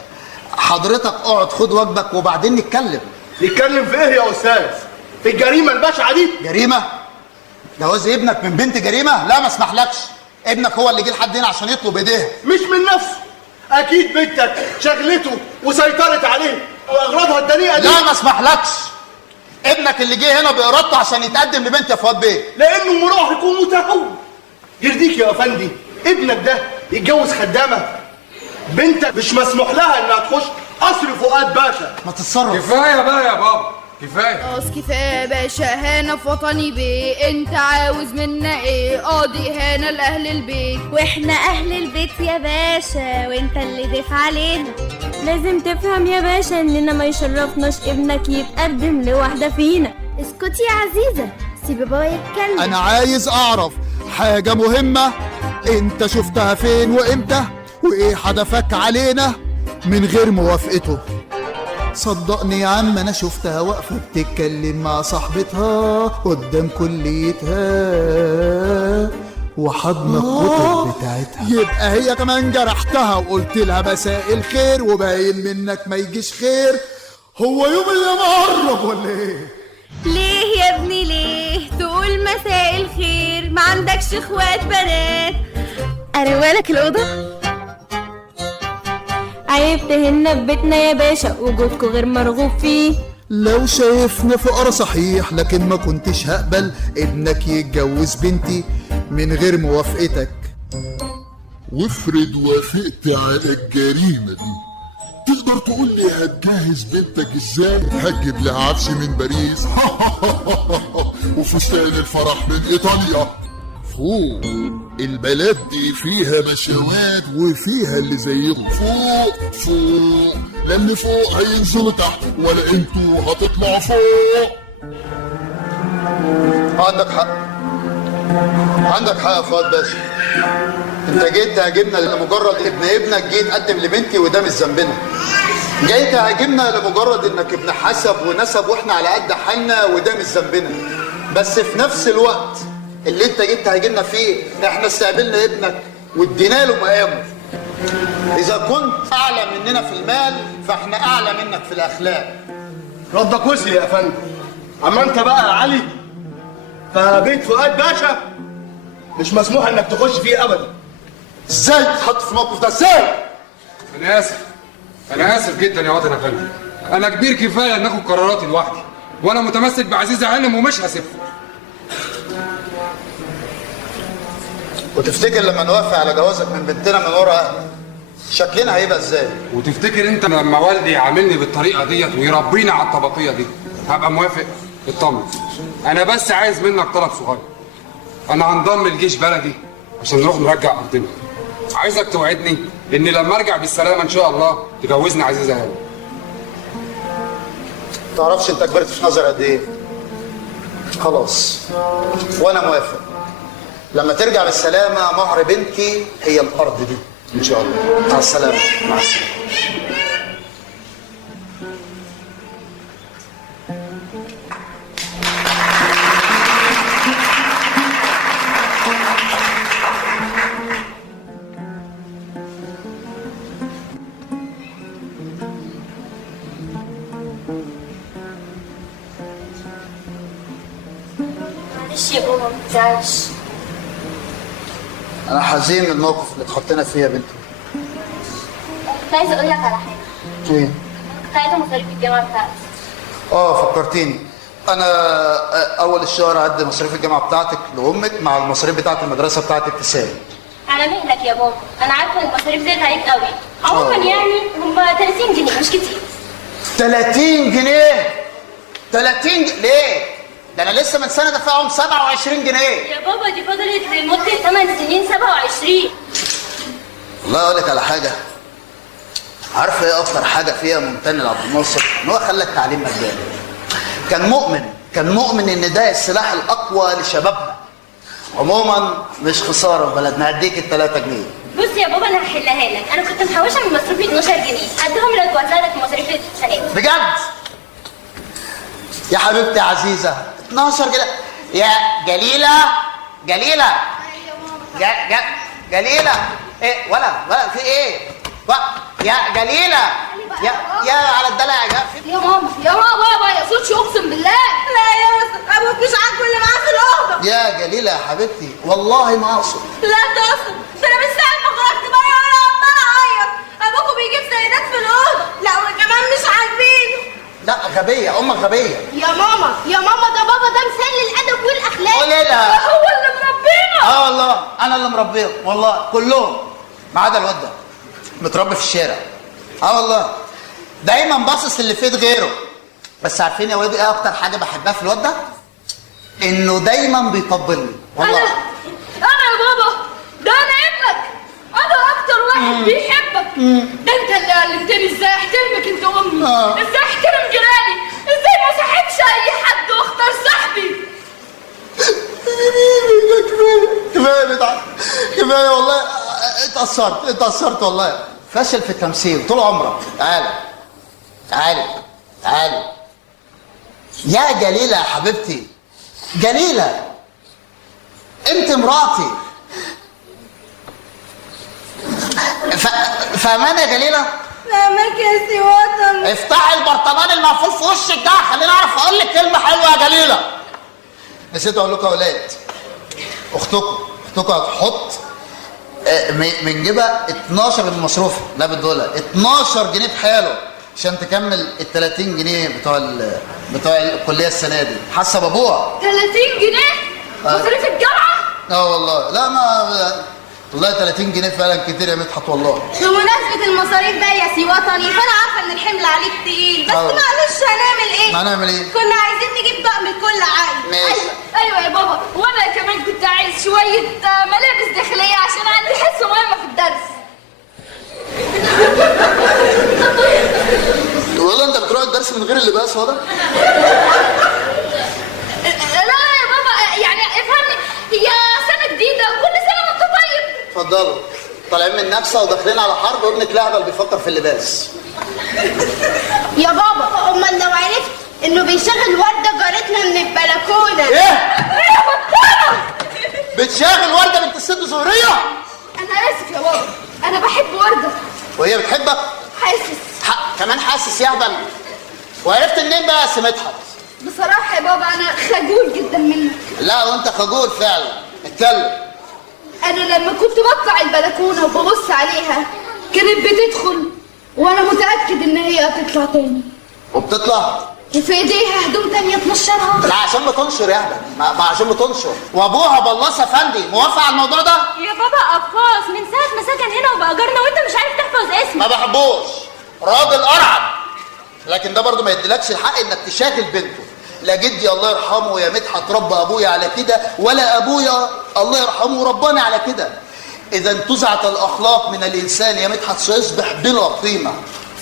حضرتك اقعد خد واجبك وبعدين نتكلم في ايه يا استاذ؟ في الجريمه البشعه دي؟ جريمه؟ جواز ابنك من بنت جريمه؟ لا ما اسمحلكش. ابنك هو اللي جه لحد هنا عشان يطلب ايديها. مش من نفسه. اكيد بنتك شغلته وسيطرت عليه واغراضها الدنيئه دي. لا ما اسمحلكش. ابنك اللي جه هنا بارادته عشان يتقدم لبنت يا فؤاد بيه. لانه مراهق ومتهور. يرضيك يا افندي ابنك ده يتجوز خدامه؟ بنتك مش مسموح لها انها تخش قصر فؤاد باشا. ما تتصرف. كفايه بقى يا بابا، كفايه. خلاص كفايه يا باشا، هنا في وطني بيه. انت عاوز منا ايه؟ قاضي هنا لاهل البيت. واحنا اهل البيت يا باشا، وانت اللي ضيف علينا. لازم تفهم يا باشا اننا ما يشرفناش ابنك يتقدم لواحده فينا. اسكتي يا عزيزة، سيبي بابا يتكلم. انا عايز اعرف حاجه مهمه، انت شفتها فين وامتى وايه حدفك علينا من غير موافقته؟ صدقني يا عم انا شفتها واقفه بتتكلم مع صاحبتها قدام كليتها وحضن الكتب بتاعتها. يبقى هي كمان جرحتها وقلت لها مساء الخير وباين منك ما يجيش خير. هو يوم اللي مقرب ولا ايه؟ ليه يا ابني ليه تقول مساء الخير؟ ما عندكش اخوات بنات؟ اروالك الاوضه؟ عيب تهنا ببيتنا يا باشا، وجودكوا غير مرغوب فيه. لو شايفنا فقرا صحيح، لكن ما كنتش هقبل ابنك يتجوز بنتي من غير موافقتك. وافرض وافقت على الجريمة دي، تقدر تقول لي هتجهز بنتك ازاي؟ هتجيب لها عفش من باريس وفستان الفرح من ايطاليا. فوق البلد دي فيها مشاوات وفيها اللي زيهم. فوق فوق، لا اللي فوق هينزلوا تحت ولا انتوا هتطلعوا فوق. عندك حق، عندك حق يا فؤاد باشا. انت جيت تهاجمنا لمجرد ابن ابنك جه يتقدم لبنتي وده مش ذنبنا. جاي تهاجمنا لمجرد انك ابن حسب ونسب واحنا على قد حالنا وده مش ذنبنا. بس في نفس الوقت اللي انت جيت تهاجمنا فيه احنا استقبلنا ابنك وادينا له مقامه. اذا كنت اعلى مننا في المال فاحنا اعلى منك في الاخلاق. ردك وصل يا فندم. اما انت بقى يا علي، فبيت فؤاد باشا مش مسموح انك تخش فيه ابدا. ازاي تتحط في الموقف ده؟ ازاي؟ انا اسف، انا اسف جدا يا وطن يا فندم. انا كبير كفايه ان اخد قراراتي لوحدي، وانا متمسك بعزيزه هانم ومش هسيبها. وتفتكر لما نوافق على جوازك من بنتنا من ورا اهلك شكلنا هيبقى ازاي؟ وتفتكر انت لما والدي يعاملني بالطريقه ديت ويربينا على الطبقيه دي هبقى موافق؟ اطمن، انا بس عايز منك طلب صغير. انا هنضم لجيش بلدي عشان نروح نرجع ارضنا. عايزك توعدني ان لما ارجع بالسلامه ان شاء الله تجوزني عزيزه هانم. تعرفش انت كبرت في نظر قد ايه؟ خلاص وانا موافق. لما ترجع بالسلامه مهر بنتي هي الارض دي ان شاء الله. مع السلامه. مع السلامه. معلش يا بابا ما تزعلش. انا حزين من الموقف اللي اتحطينا فيه يا بنتي. كنت عايزه اقول لك على حاجه. ايه؟ كنت عايزه مصاريف الجامعه بتاعتي. فكرتيني. انا اول الشهر هدي مصاريف الجامعه بتاعتك لامك مع المصاريف بتاعت المدرسه بتاعتك تساوي. على مهلك يا بابا، انا عارفه ان المصاريف ديت عليك قوي. عموما يعني هم 30 جنيه مش كتير. 30 جنيه؟ 30 ليه؟ ده انا لسه من سنه دافعهم 27 جنيه. يا بابا دي فضلت لمده 8 سنين 27. والله اقول لك على حاجه. عارفه ايه اكتر حاجه فيها ممتن لعبد الناصر؟ ان هو خلى التعليم مجاني. كان مؤمن ان ده السلاح الاقوى لشبابنا. عموما مش خساره في بلدنا. هديك ال3 جنيه. بص يا بابا انا هحلها لك. انا كنت محوشه من مصروفي 12 جنيه، هديهم لك واساعدك في مصاريف السنه دي. بجد؟ يا حبيبتي يا عزيزه 12 جنيه. يا جليله جليله جليله. ايه ولا في ايه؟ يا جليله يا على الدلع يا جافي. يا ماما بابا يا صوتي اقسم بالله. لا يا يوسف، ابوك مش عاجبه اللي معاه في الاوضه. يا جليله يا حبيبتي والله ما اقصد. لا تقصد، ده انا من ساعه ما خرجت بره وانا عماله اعيط. ابوكوا بيجيب سيدات في الاوضه، لا وكمان مش عاجبينه. لا غبيه، امك غبيه. يا ماما ده بابا ده مثال للادب والاخلاق. قولي لها. هو اللي مربينا. والله انا اللي مربيهم والله كلهم ما عدا الواد ده متربي في الشارع. والله دايما باصص اللي في ايد غيره. بس عارفين يا ولادي ايه اكتر حاجه بحبها في الواد ده؟ انه دايما بيطبلني والله. انا يا بابا ده انا ابنك، انا اكتر واحد بيحبك. ده انت اللي علمتني ازاي احترمك انت وامي، ازاي احترم جيراني، ازاي ما صاحبش اي حد واختار صاحبي. كفايه بتاع كفايه والله. اتأثرت والله. فاشل في التمثيل طول عمرك. تعالي يا جليله يا حبيبتي. جليله انت مراتي. فاهماني يا جليله؟ فاهمك يا سي وطن. افتحي البرطمان المقفول في وشك ده خليني اعرف اقول لك كلمه حلوه يا جليله. نسيت اقول لكم يا ولاد، اختكم هتحط من جيبها 12 من مصروفها، لا بالدولار، 12 جنيه بحاله عشان تكمل ال 30 جنيه بتوع الكليه السنه دي. حاسه بابوها 30 جنيه مصاريف الجامعه؟ والله لا ما والله 30 جنيه فعلا كتير يا مدحت والله. بمناسبة المصاريف بقى يا سي وطني، فأنا عارفة إن الحمل عليك تقيل، بس معلش هنعمل إيه؟ كنا عايزين نجيب طقم لكل عيل. ماشي. ايوه يا بابا، وانا كمان كنت عايز شويه ملابس داخليه عشان عندي حصه مهمه في الدرس. والله انت بتروح الدرس من غير اللباس واضح؟ لا يا بابا يعني افهمني، هي سنه جديده وكل سنه وانت طيب. اتفضلوا، طالعين من نكسه وداخلين على حرب وابنك لهبل بيفكر في اللباس. يا بابا امال لو عرفت انه بيشغل ورده جارتنا من البلكونه. ايه بتشغل ورده بنت الست زهريه؟ انا اسف يا بابا، انا بحب ورده. وهي بتحبك؟ حاسس. كمان حاسس يا هبل؟ وعرفت منين بقى يا مدحت؟ بصراحه يا بابا انا خجول جدا منك. لا وانت خجول فعلا. اتكلم. انا لما كنت بطلع البلكونه وببص عليها كانت بتدخل وانا متاكد ان هي هتطلع تاني. وبتطلع؟ وفي ايديها هدوم تانية تنشرها. لا عشان بتنشر يا هبل، ما عشان بتنشر. وابوها بلاص افندي موافق على الموضوع ده؟ يا بابا قفاص من ساعة ما سكن هنا وبأجرنا وانت مش عارف تحفظ اسمه. ما بحبوش، راجل قرعب. لكن ده برضه ما يديلكش الحق انك تشاغل بنته. لا جدي الله يرحمه يا مدحت ربى ابويا على كده، ولا ابويا الله يرحمه رباني على كده. اذا انتزعت الاخلاق من الانسان يا مدحت سيصبح بلا قيمه.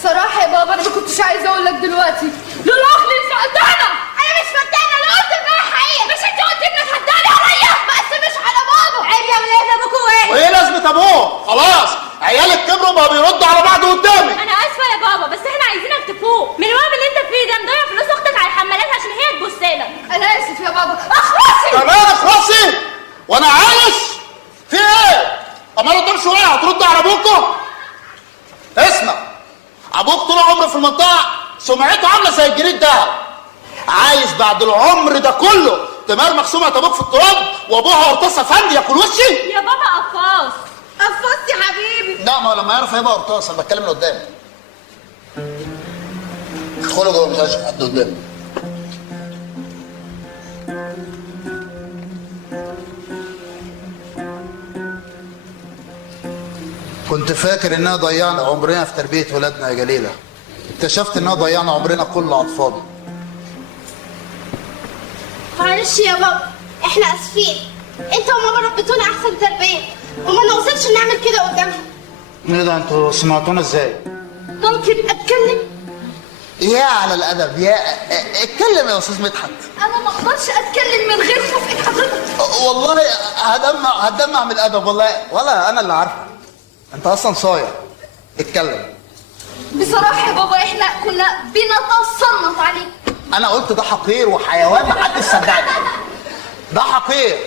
صراحة يا بابا أنا ما كنتش عايزة أقول لك دلوقتي، لولا أخلي فقدانة. أنا مش فقدانة، أنا قلت إنها حقيقة. مش أنت قلت إنك هتداني عليا؟ بس مش على بابا. عيب يا ولاد أبوكوا إيه؟ وإيه لازمة أبوه؟ خلاص عيالك كبروا بقوا بيردوا على بعض قدامي. أنا آسفة يا بابا بس إحنا عايزينك تفوق من الوهم اللي أنت فيه ده، مضيع فلوس أختك على الحمالات عشان هي تبص لك. أنا آسف يا بابا. أخلصي. كمان اخلصي؟ وأنا عايش؟ في إيه؟ أمال قدام شوية هتردوا على أبوكوا؟ اسمع، ابوك طول عمره في المنطقه سمعته عامله زي الجريد ده. عايز بعد العمر ده كله تمرمخ سمعه ابوك في التراب وابوها قرطاس افندي ياكل وشي؟ يا بابا قفاص. قفصت يا حبيبي. لا ما لما يعرف هيبقى قرطاس. انا بتكلم من قدام. ادخلوا جوه مش هشوف حد قدامي. كنت فاكر اننا ضيعنا عمرنا في تربيه ولادنا يا جليله. اكتشفت اننا ضيعنا عمرنا كله على الفاضي. معلش يا بابا احنا اسفين، انت وماما ربيتونا احسن تربيه وما نقصدش نعمل كده قدامهم. ايه ده انتوا سمعتونا ازاي؟ ممكن اتكلم؟ يا على الادب يا اتكلم يا استاذ مدحت. أنا ما أقدرش أتكلم من غير موافقة حضرتك. والله هدمع من الادب والله انا اللي عارفه. انت اصلا صايع. اتكلم. بصراحة يا بابا إحنا كنا بنتصنت عليك. انا قلت ده حقير وحيوان محدش صدقني. ده حقير.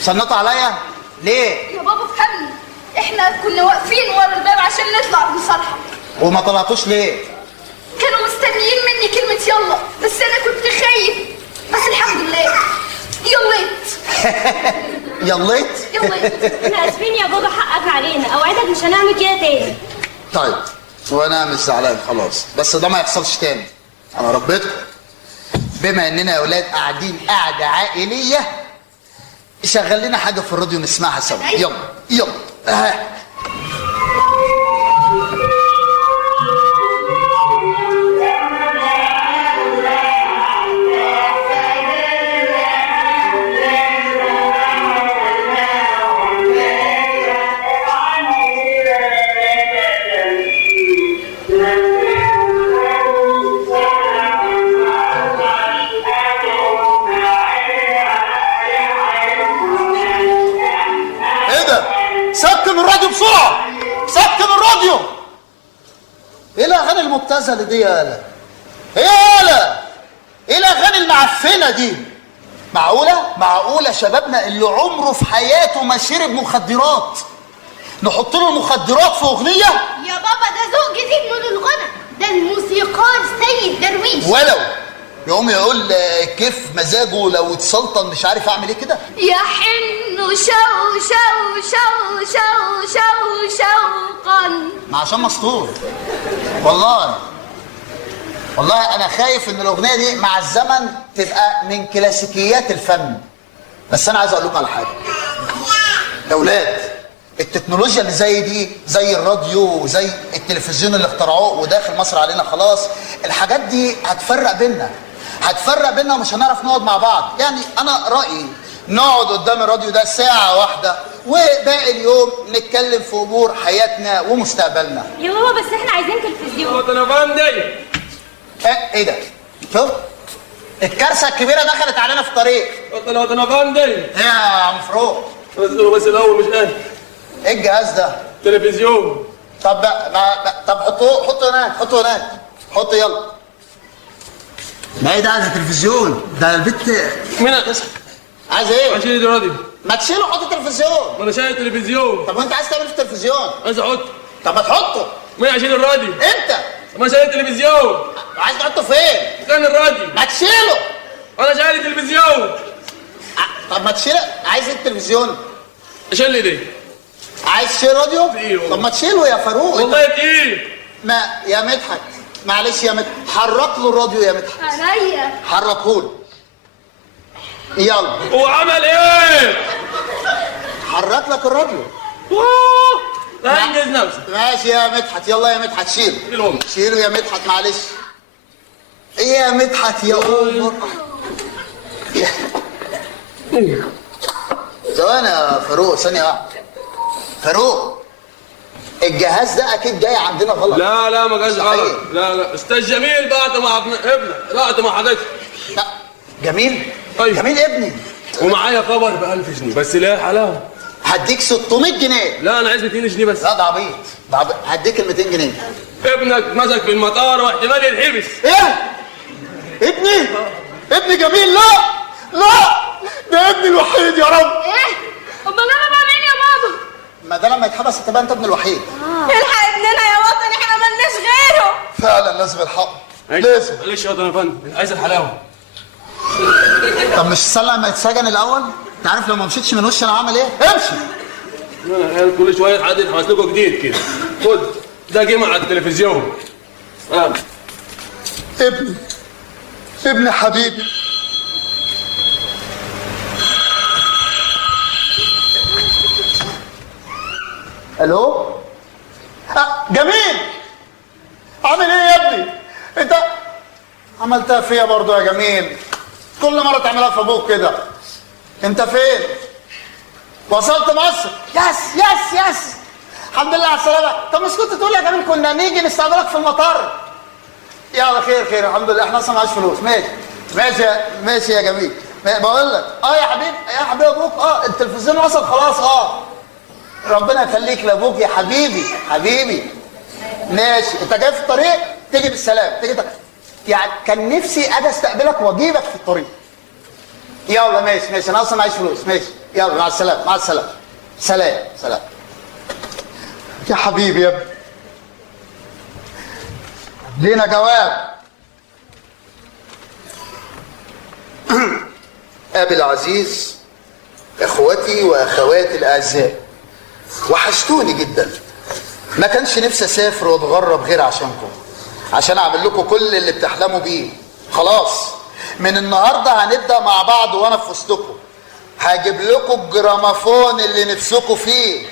صنطوا عليا ليه؟ يا بابا افهمني، إحنا كنا واقفين ورا الباب عشان نطلع بصالحك. وما طلعتوش ليه؟ كانوا مستنيين مني كلمة يلا، بس أنا كنت خايف، بس الحمد لله يليت. يليت؟ احنا اسفين يا بابا، حقك علينا، اوعدك مش هنعمل كده تاني. طيب وانا مش زعلان خلاص، بس ده ما يحصلش تاني. انا ربيتكم. بما اننا يا اولاد قاعدين قعده عائليه، شغل لنا حاجه في الراديو نسمعها سوا. يلا يلا. سكن الراديو بسرعة! سكن الراديو! ايه الاغاني المبتذله دي يا هلا؟ ايه يا هلا؟ ايه الاغاني المعفنه دي؟ معقولة شبابنا اللي عمره في حياته ما شرب مخدرات نحط له المخدرات في اغنية؟ يا بابا ده ذوق جديد من الغنى، ده الموسيقار سيد درويش. ولو يقوم يقول كيف مزاجه لو اتسلطن مش عارف اعمل ايه كده. يحن شو شو شو شو شو شوقا. ما عشان مسطور. والله انا خايف ان الاغنيه دي مع الزمن تبقى من كلاسيكيات الفن. بس انا عايز اقول لكم على حاجه يا اولاد، التكنولوجيا اللي زي دي، زي الراديو وزي التلفزيون اللي اخترعوه وداخل مصر علينا خلاص، الحاجات دي هتفرق بينا ومش هنعرف نقعد مع بعض. يعني انا رايي نقعد قدام الراديو ده ساعه واحده وباقي اليوم نتكلم في امور حياتنا ومستقبلنا. يا بابا بس احنا عايزين تلفزيون. وطن افندي. ايه ده؟ شوف الكارثه الكبيره دخلت علينا في الطريق. وطن افندي. ايه يا عم فاروق؟ بس الاول مش قادر. ايه الجهاز ده؟ تلفزيون. طب حطه هناك يلا. ما ايه ده؟ عايز تلفزيون؟ ده البت مين عايز ايه؟ اشيل الراديو. ما تشيله حط التلفزيون. ما انا شايل التلفزيون. طب وانت عايز تعمل في التلفزيون؟ عايز احطه. طب ما تحطه. مين هيشيل الراديو؟ انت. ما شايل التلفزيون. عايز تحطه فين؟ كان الراديو. ما تشيله. انا شايل التلفزيون. طب ما تشيله. عايز التلفزيون؟ شيل لي دي. عايز تشيل راديو؟ تقيل. طب ما تشيله يا فاروق. والله تقيل. ما يا مدحت معلش يا مدحت، حرك له الراديو يا مدحت. عينيا. حركه له. يلا. هو عمل ايه؟ حرك لك الراديو. انجز نفسك. ماشي يا مدحت، يلا يا مدحت شيله يا مدحت معلش. ايه يا مدحت يا اوفر. ثواني يا فاروق، ثانية واحدة. فاروق الجهاز ده اكيد جاي عندنا غلط. لا ما جاش غلط. لا استاذ جميل بعت مع ابنك، بعت مع حضرتك. لا جميل؟ أيوة. جميل ابني. ومعايا خبر ب 1000 جنيه بس ليه حلاوه. هديك 600 جنيه. لا انا عايز 200 جنيه بس. لا ده عبيط. هديك ال 200 جنيه. ابنك مسك في المطار واحتمال يتحبس. ايه؟ ابني جميل؟ لا ده ابني الوحيد يا رب. ايه؟ امال انا بعمل ايه يا بابا؟ ما ده لما يتحبس تبقى انت ابن الوحيد. الحق ابننا يا وطن، احنا مالناش غيره. فعلا لازم الحق. لازم. معلش يا وطن يا فندم، عايز الحلاوه. طب مش استنى لما يتسجن الاول؟ انت عارف لو ما مشيتش من وش انا هعمل ايه؟ امشي. انا كل شويه حد يتحمس لكم جديد كده. خد ده جه مع التلفزيون. ابني حبيبي. الو؟ جميل عامل ايه يا ابني؟ انت عملتها فيا برضه يا جميل، كل مره تعملها في ابوك كده. انت فين؟ وصلت مصر؟ يس الحمد لله على السلامه. طب مش كنت تقول يا جميل كنا نيجي نستقبلك في المطار؟ يلا خير الحمد لله، احنا اصلا معاش فلوس. ماشي يا جميل. بقول لك يا حبيبي ابوك التلفزيون وصل خلاص. ربنا يخليك لابوك يا حبيبي. ماشي، انت جاي في الطريق تيجي بالسلام، يعني كان نفسي اجي استقبلك واجيبك في الطريق. يلا ماشي انا اصلا معيش فلوس. ماشي يلا مع السلامه. سلام يا حبيبي يا ابني. لينا جواب. أبي العزيز، إخوتي وأخواتي الأعزاء، وحشتوني جدا. ما كانش نفسي أسافر وأتغرب غير عشانكم، عشان أعمل لكم كل اللي بتحلموا بيه. خلاص من النهارده هنبدأ مع بعض وأنا في وسطكم. هجيب لكم الجرامافون اللي نفسكم فيه.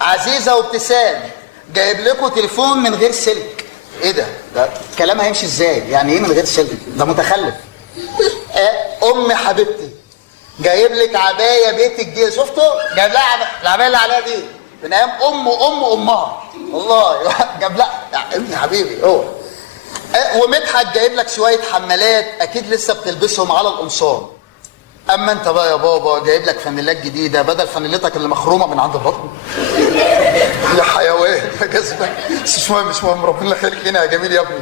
عزيزة وابتسام جايب لكم تليفون من غير سلك. ايه ده الكلام هيمشي ازاي؟ يعني ايه من غير سلك؟ ده متخلف. امي حبيبتي جايب لك عبايه بيتك دي، شفتوا؟ جايب لها العبايه اللي عليها دي من ايام امها والله. جاب لها ابني حبيبي هو. ومدحت جايب لك شويه حمالات اكيد لسه بتلبسهم على القمصان. اما انت بقى يا بابا جايب لك فانيلات جديده بدل فانيلتك اللي مخرومه من عند البطن. يا حيوان يا جذبه. مش مهم ربنا يخليك لنا يا جميل يا ابني.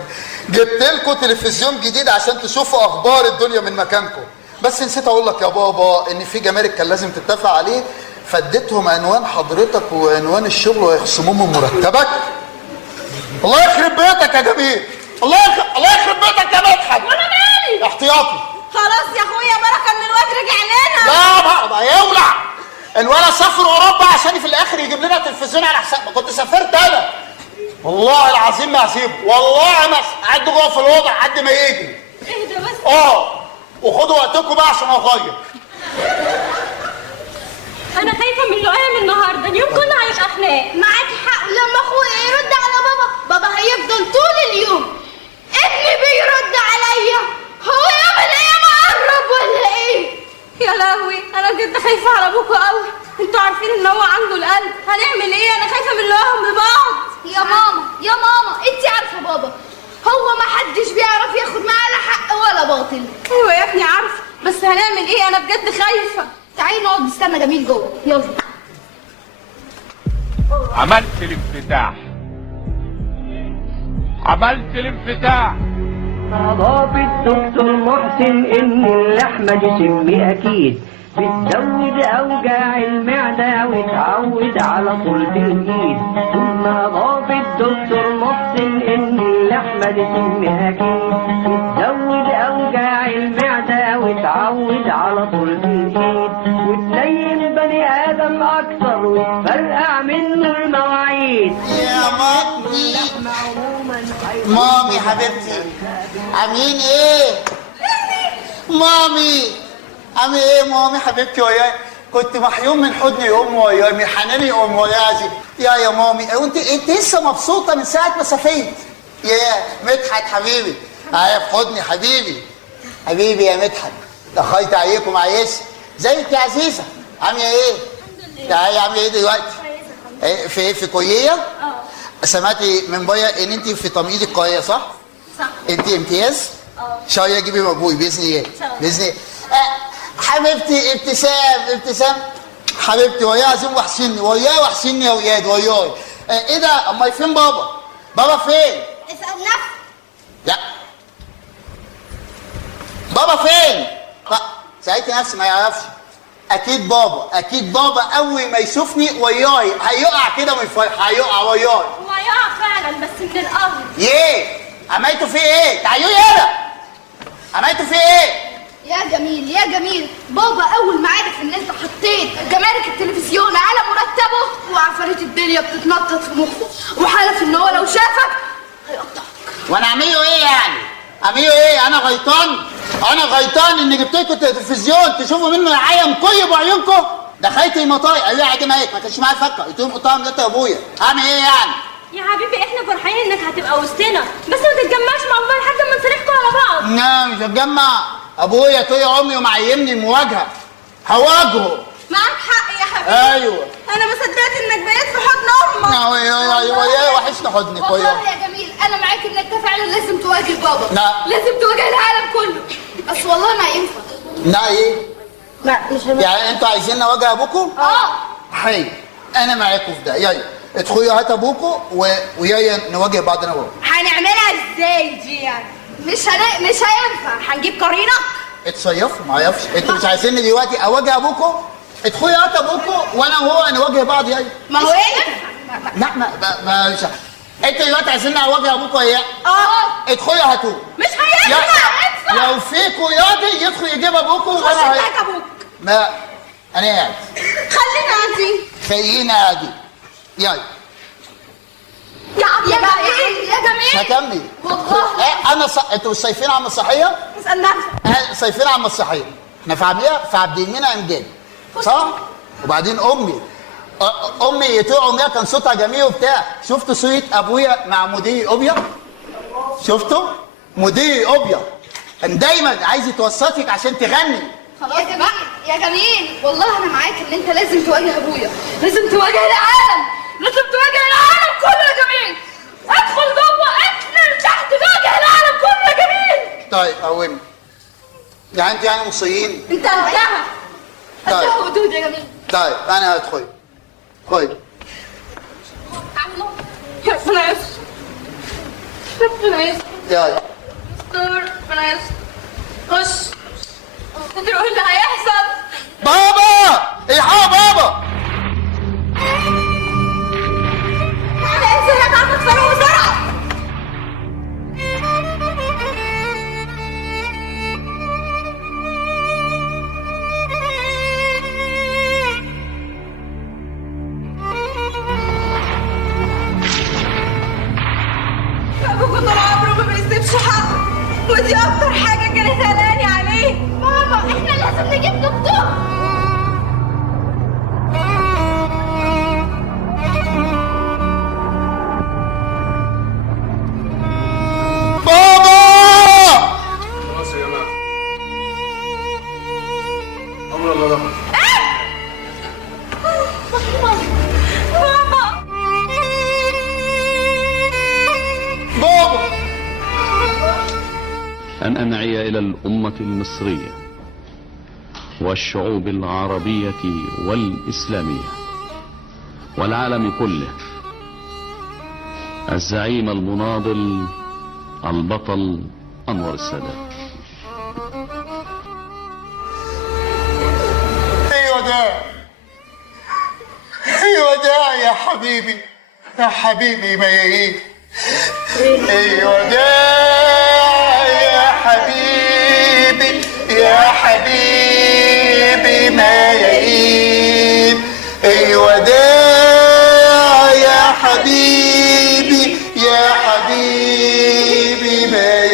جبت لكم تلفزيون جديد عشان تشوفوا اخبار الدنيا من مكانكم. بس نسيت اقول لك يا بابا ان في جمارك كان لازم تتفق عليه، فاديتهم عنوان حضرتك وعنوان الشغل وهيخصموه من مرتبك. الله يخرب بيتك يا جميل. الله يخرب بيتك يا مدحت. وانا مالي؟ احتياطي. خلاص يا اخويا بركه ان الواد رجع لنا. لا بقى يولع. الولد سافر اوروبا عشان في الاخر يجيب لنا تلفزيون على حساب. ما كنت سافرت انا والله العظيم ما هسيبه، والله ما قعد جوه في الاوضه لحد ما يجي. اهدى بس. وخدوا وقتكم بقى عشان اغير. انا خايفه من لقايا من النهارده، اليوم كله هيبقى خناق. معاكي حق، لما اخويا يرد على بابا هيفضل طول اليوم ابني بيرد عليا. هو يوم القيامه قرب ولا ايه؟ يا لهوي انا بجد خايفه على ابوكوا قوي. انتوا عارفين ان هو عنده القلب، هنعمل ايه؟ انا خايفه من لقاهم ببعض. يا ماما انت عارفه بابا هو ما حدش بيعرف ياخد معاه لا حق ولا باطل. ايوه يا ابني عارفه، بس هنعمل ايه؟ انا بجد خايفه. تعالي نقعد نستنى جميل جوه، يلا. عملت الانفتاح. أضاف الدكتور محسن إن اللحمة دي سم أكيد بتزود أوجاع المعدة وتعود على طول الإيد. ثم أضاف الدكتور محسن إن اللحمة دي سم أكيد بتزود أوجاع المعدة وتعود على طول الإيد وتنيم بني آدم أكتر وتفرقع منه المواعيد. يا مامي حبيبتي عاملين ايه؟ مامي عامل ايه مامي حبيبتي؟ وياي كنت محيوم من حضن امي وياي، من حناني امي وياي. يا مامي وانت لسه مبسوطه من ساعه ما سافرت؟ يا مدحت حبيبي اهي في حضني حبيبي يا مدحت. اخيت عليكم عايش. ازيك يا عزيزه؟ عامله ايه؟ تعالي عامله ايه دلوقتي؟ في كوييه؟ سمعتي من بابا ان انت في تمريض القاهره صح؟ انت امتياز؟ شويه اجيبي مجهول باذن الله. حبيبتي ابتسام حبيبتي وياه عظيم وحشني يا ولاد وياي. ايه ده؟ امال فين بابا فين؟ اسال نفسك. لا بابا فين؟ ساعتها نفسي ما يعرفش. اكيد بابا اول ما يشوفني وياي هيقع كده من الفرح. هيقع وياي. هو هيقع فعلا بس من الارض. ايه؟ عملتوا فيه ايه؟ تعالوا هنا. عملتوا فيه ايه؟ يا جميل بابا اول ما عرف ان انت حطيت جمارك التلفزيون على مرتبه وعفاريت الدنيا بتتنطط في مخه وحلف ان هو لو شافك هيقطعك. وانا اعمله ايه يعني؟ اعمله ايه؟ انا غيطان ان جبت لكم تلفزيون تشوفوا منه العالم كله بعيونكم؟ ده خيتي المطاي قالوا لي عادي هيك ما كانش معايا فكه. قلت لهم قطعهم جت يا ابويا. اعمل ايه يعني؟ يا حبيبي احنا فرحانين انك هتبقى وسطنا، بس ما تتجمعش مع بابا لحد ما نصالحكم على بعض. لا مش هتجمع. ابويا طول عمري ومعيمني المواجهه. هواجهه. معاك حق يا حبيبي. ايوه انا ما صدقت انك بقيت في حضن امك. ايوه وحشني حضنك. والله يا جميل انا معاك ان انت فعلا لازم تواجه بابا. لا لازم تواجه العالم كله، بس والله ما ينفع. لا ايه؟ لا مش هنفع. يعني انتوا عايزين نواجه ابوكم؟ حي انا معاكم في ده. يلا ادخلوا هات ابوكم ويايا نواجه بعض انا وهو. هنعملها ازاي دي يعني؟ مش هينفع. هنجيب قرينك. اتصيفوا ما يعرفش. انتوا مش عايزيني دلوقتي اواجه ابوكم؟ ادخلوا هات ابوكم وانا وهو نواجه بعض. يلا ما هو ايه؟ لا مش انتوا دلوقتي عايزين نواجه ابوك وياه؟ ادخلوا هاتوه. مش هينفع. لو في قيادي يدخل يجيب ابوكوا خش هناك ابوك. ما انا قاعد. خلينا قاعدين. خلينا قاعدين. يلا. يا جميل. هكمل. والله انتوا صيفين على المسرحيه؟ اسال نفسك. صيفين على المسرحيه. احنا في عبد المنعم امجاد. صح؟ وبعدين امي يتوع امها كان صوتها جميل وبتاع. شفتوا صوره ابويا مع مدير اوبيا؟ شفتوا؟ مدير اوبيا كان دايما عايز يتوسطك عشان تغني. خلاص يا جميل والله انا معاك ان انت لازم تواجه ابويا، لازم تواجه العالم، لازم تواجه العالم كله يا جميل. ادخل جوه، انزل تحت، واجه العالم كله يا جميل. طيب قومي. يعني انت يعني مصريين؟ انت قلتها. طيب. قلتها ودود يا جميل. طيب انا هدخل. خد. ربنا يستر. ربنا يستر. يلا. ربنا يستر. خش. تدروا ايه اللي هيحصل؟ بابا! الحقوا بابا! تعالى انزل هات عمك فاروق بسرعة. ابوك طول عمره ما بيسيبش حقه، ودي اكتر حاجة كانت قلقاني عليه. ماما احنا لازم نجيب دكتور. بابا! خلاص يا جماعه. امر الله رحمه. بابا! أن أنعي إلى الأمة المصرية والشعوب العربية والإسلامية والعالم كله الزعيم المناضل البطل أنور السادات. ايوه ده يا حبيبي، يا حبيبي ميايين. ايوه ده يا حبيبي، يا حبيبي ميايين. ايوه ده يا حبيبي، يا حبيبي ميايين.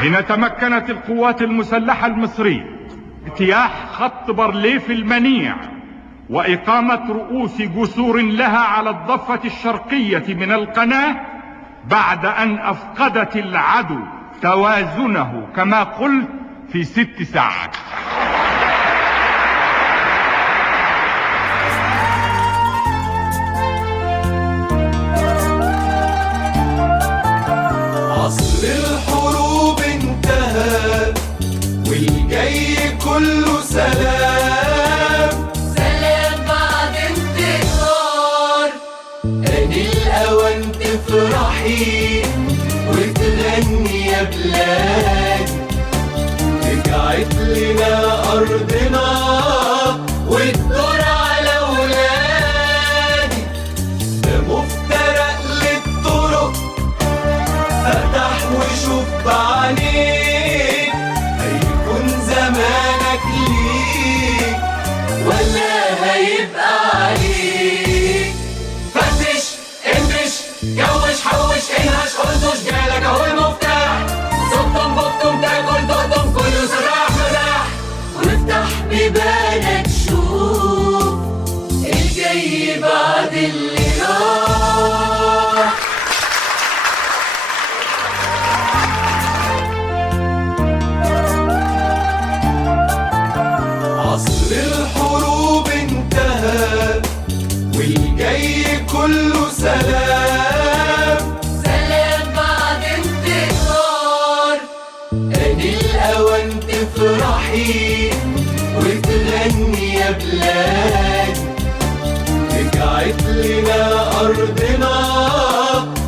حين تمكنت القوات المسلحة المصرية اجتياح خط بارليف المنيع وإقامة رؤوس جسور لها على الضفة الشرقية من القناة بعد أن أفقدت العدو توازنه كما قلت في 6 ساعات. عصر الحروب انتهى والجاي كله سلام، سلام بعد انتصار. ادي الاوان تفرحي وتغني يا بلاد، رجعت لنا ارضنا والدور على ولادي. ده مفترق للطرق فتح وشوف بعينيك، هيكون زمانك ليك ولا هيبقى عليك. فتش انبش جوش حوش انهش خلصوش جالك اهو المفتاح. صبتم بطم تاكل دقتم كله سلاح ملاح، وافتح بيبانك شوف الجاي بعد اللي راح. عصر الحروب انتهى والجاي كله سلام. تاني، رجعت لنا أرضنا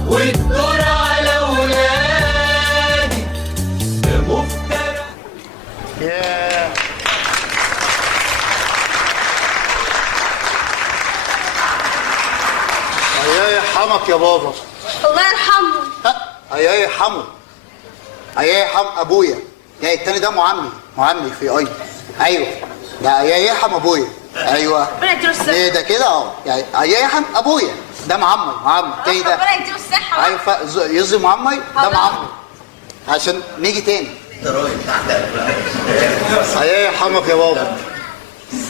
والدور على ولادي، ده مفترق. الله يرحمك يا بابا. الله يرحمه. الله يرحمه. الله يرحم ابويا. يعني التاني ده معمي في ايوه ده الله يرحم ابويا. ايوه ربنا يديله الصحة. ايه ده كده يعني الله يرحم ابويا ده معمر تاني ده. ربنا يديله الصحة. ايوه يزي معمر ده معمر عشان نيجي تاني. الله يرحمك يا بابا.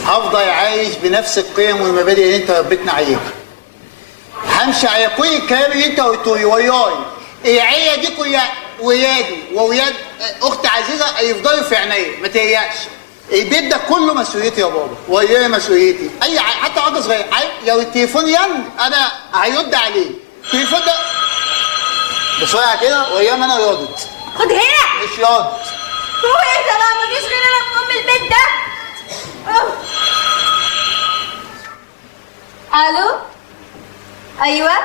هفضل عايش بنفس القيم والمبادئ اللي انت ربيتنا عليها. همشي على كل الكلام اللي انت قلته لي وياي. العيله دي كلها ولادي وولاد اخت عزيزه يفضلوا في عينيا ما تقلقش. البيت ده كله مسؤوليتي يا بابا وهي مسؤوليتي. حتى حاجه صغيره لو التليفون ين انا هيرد عليه. التليفون ده بسرعه كده وايام انا راضت. خد هنا. مش راضت. هو ايه ده بقى؟ مفيش غير انا ام البيت ده. الو. ايوه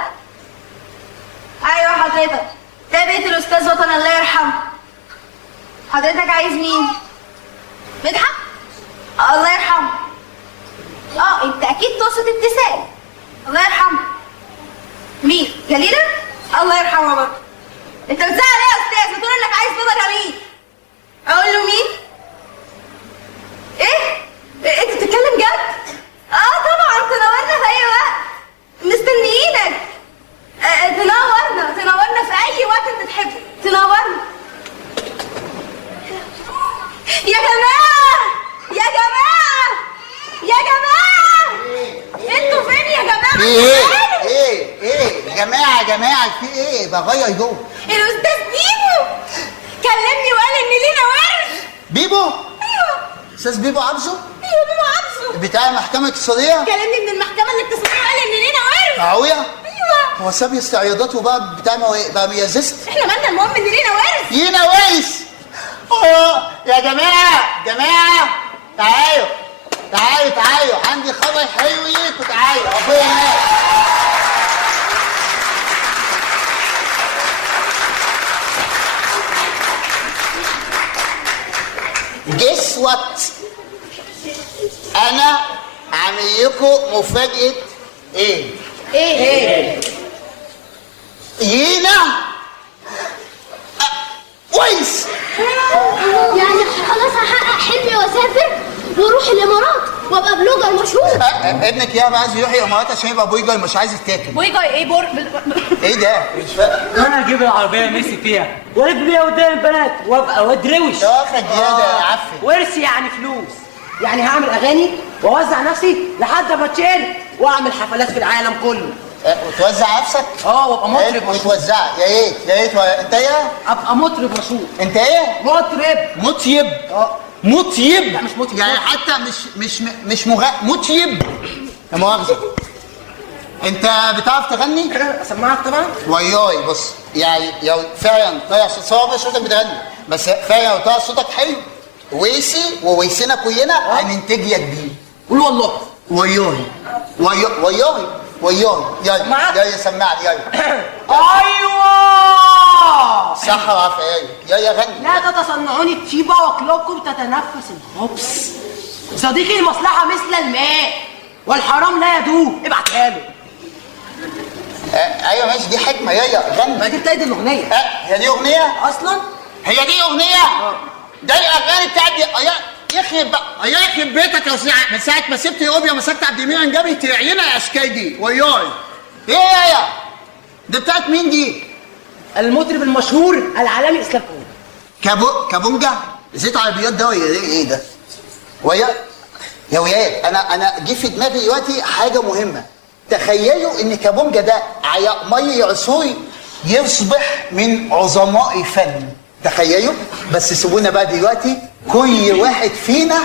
حضرتك. ده بيت الاستاذ وطن الله يرحمه. حضرتك عايز مين؟ مدحت؟ الله يرحمه. انت اكيد تقصد ابتسام. الله يرحمه. مين؟ جليله؟ الله يرحمها برضه. انت بتزعل ايه يا استاذ؟ بتقول انك عايز تضرب مين؟ اقول له مين؟ ايه؟ انت بتتكلم جد؟ طبعا تنورنا في اي وقت. مستنيينك. تنورنا في اي وقت انت تحبه. تنورنا يا جماعه. انتوا فين يا جماعه؟ ايه يا جماعه في ايه؟ بغير جوه. الاستاذ بيبو كلمني وقال ان لينا ورث. بيبو؟ ايوه استاذ بيبو عبزه؟ ايوه بيبو عبزه بتاع المحكمه الاقتصاديه. كلمني من المحكمه الاقتصاديه وقال ان لينا ورث. معقوله؟ ايوه. هو ساب استعراضات وبقى بتاع بقى ميزست. احنا مالنا، المهم ان لينا ورث. لينا ورث. يا جماعه تعالوا عندي خبر حلو ليكوا. تعالوا Guess what؟ أنا عامل لكم مفاجأة إيه؟ يينا كويس. يعني خلاص هحقق حلمي واسافر واروح الامارات وابقى بلوجر مشهور. ابنك يا عايز يروح الامارات عشان يبقى بويجر مش عايز يتاكل. بويجر ايه ايه ده؟ مش فاهم. انا اجيب العربيه ميسي فيها والف بيها قدام البنات وابقى واد روش. واخد زياده يا عفن. ورثي يعني فلوس. يعني هعمل اغاني واوزع نفسي لحد ما اتشهر واعمل حفلات في العالم كله. وتوزع نفسك؟ وابقى مطرب مشهور. وتوزع يا ريت انت ايه؟ ابقى مطرب مشهور. انت ايه؟ مطرب. مطيب. لا مش مطرب يعني حتى مش مطيب. لا مؤاخذة. انت بتعرف تغني؟ اسمعك طبعا. وياي بص يعني لو فعلا طلع صوتك بتغني بس فعلا لو طلع صوتك حلو وويسنا كلنا هننتج لك بيه. قول والله. وياي يا سمعني يا ايوه صح وعارفه يا غني. لا تتصنعوني الطيبه واكلكم تتنفس الخبز. صديقي المصلحه مثل الماء والحرام لا يدوم. ابعتها له. ايوه ماشي دي حكمه يا غني. ما دي بتاعت الاغنيه. هي دي اغنيه اصلا؟ هي دي اغنيه؟ ده الاغاني بتاعت يخرب بيتك يا ساعه. من ساعه ما سبت اوبيا مسكت عبد المنعم جابي تعينها يا اشكال دي وياي. ايه يا دي بتاعت مين دي؟ المطرب المشهور العالمي اسلام كابونجا. زيت عربيات ده ولا ايه ده؟ يا ولاد انا جه في دماغي دلوقتي حاجه مهمه. تخيلوا ان كابونجا ده على مي عصوري يصبح من عظماء الفن. تخيلوا. بس سيبونا بقى دلوقتي كل واحد فينا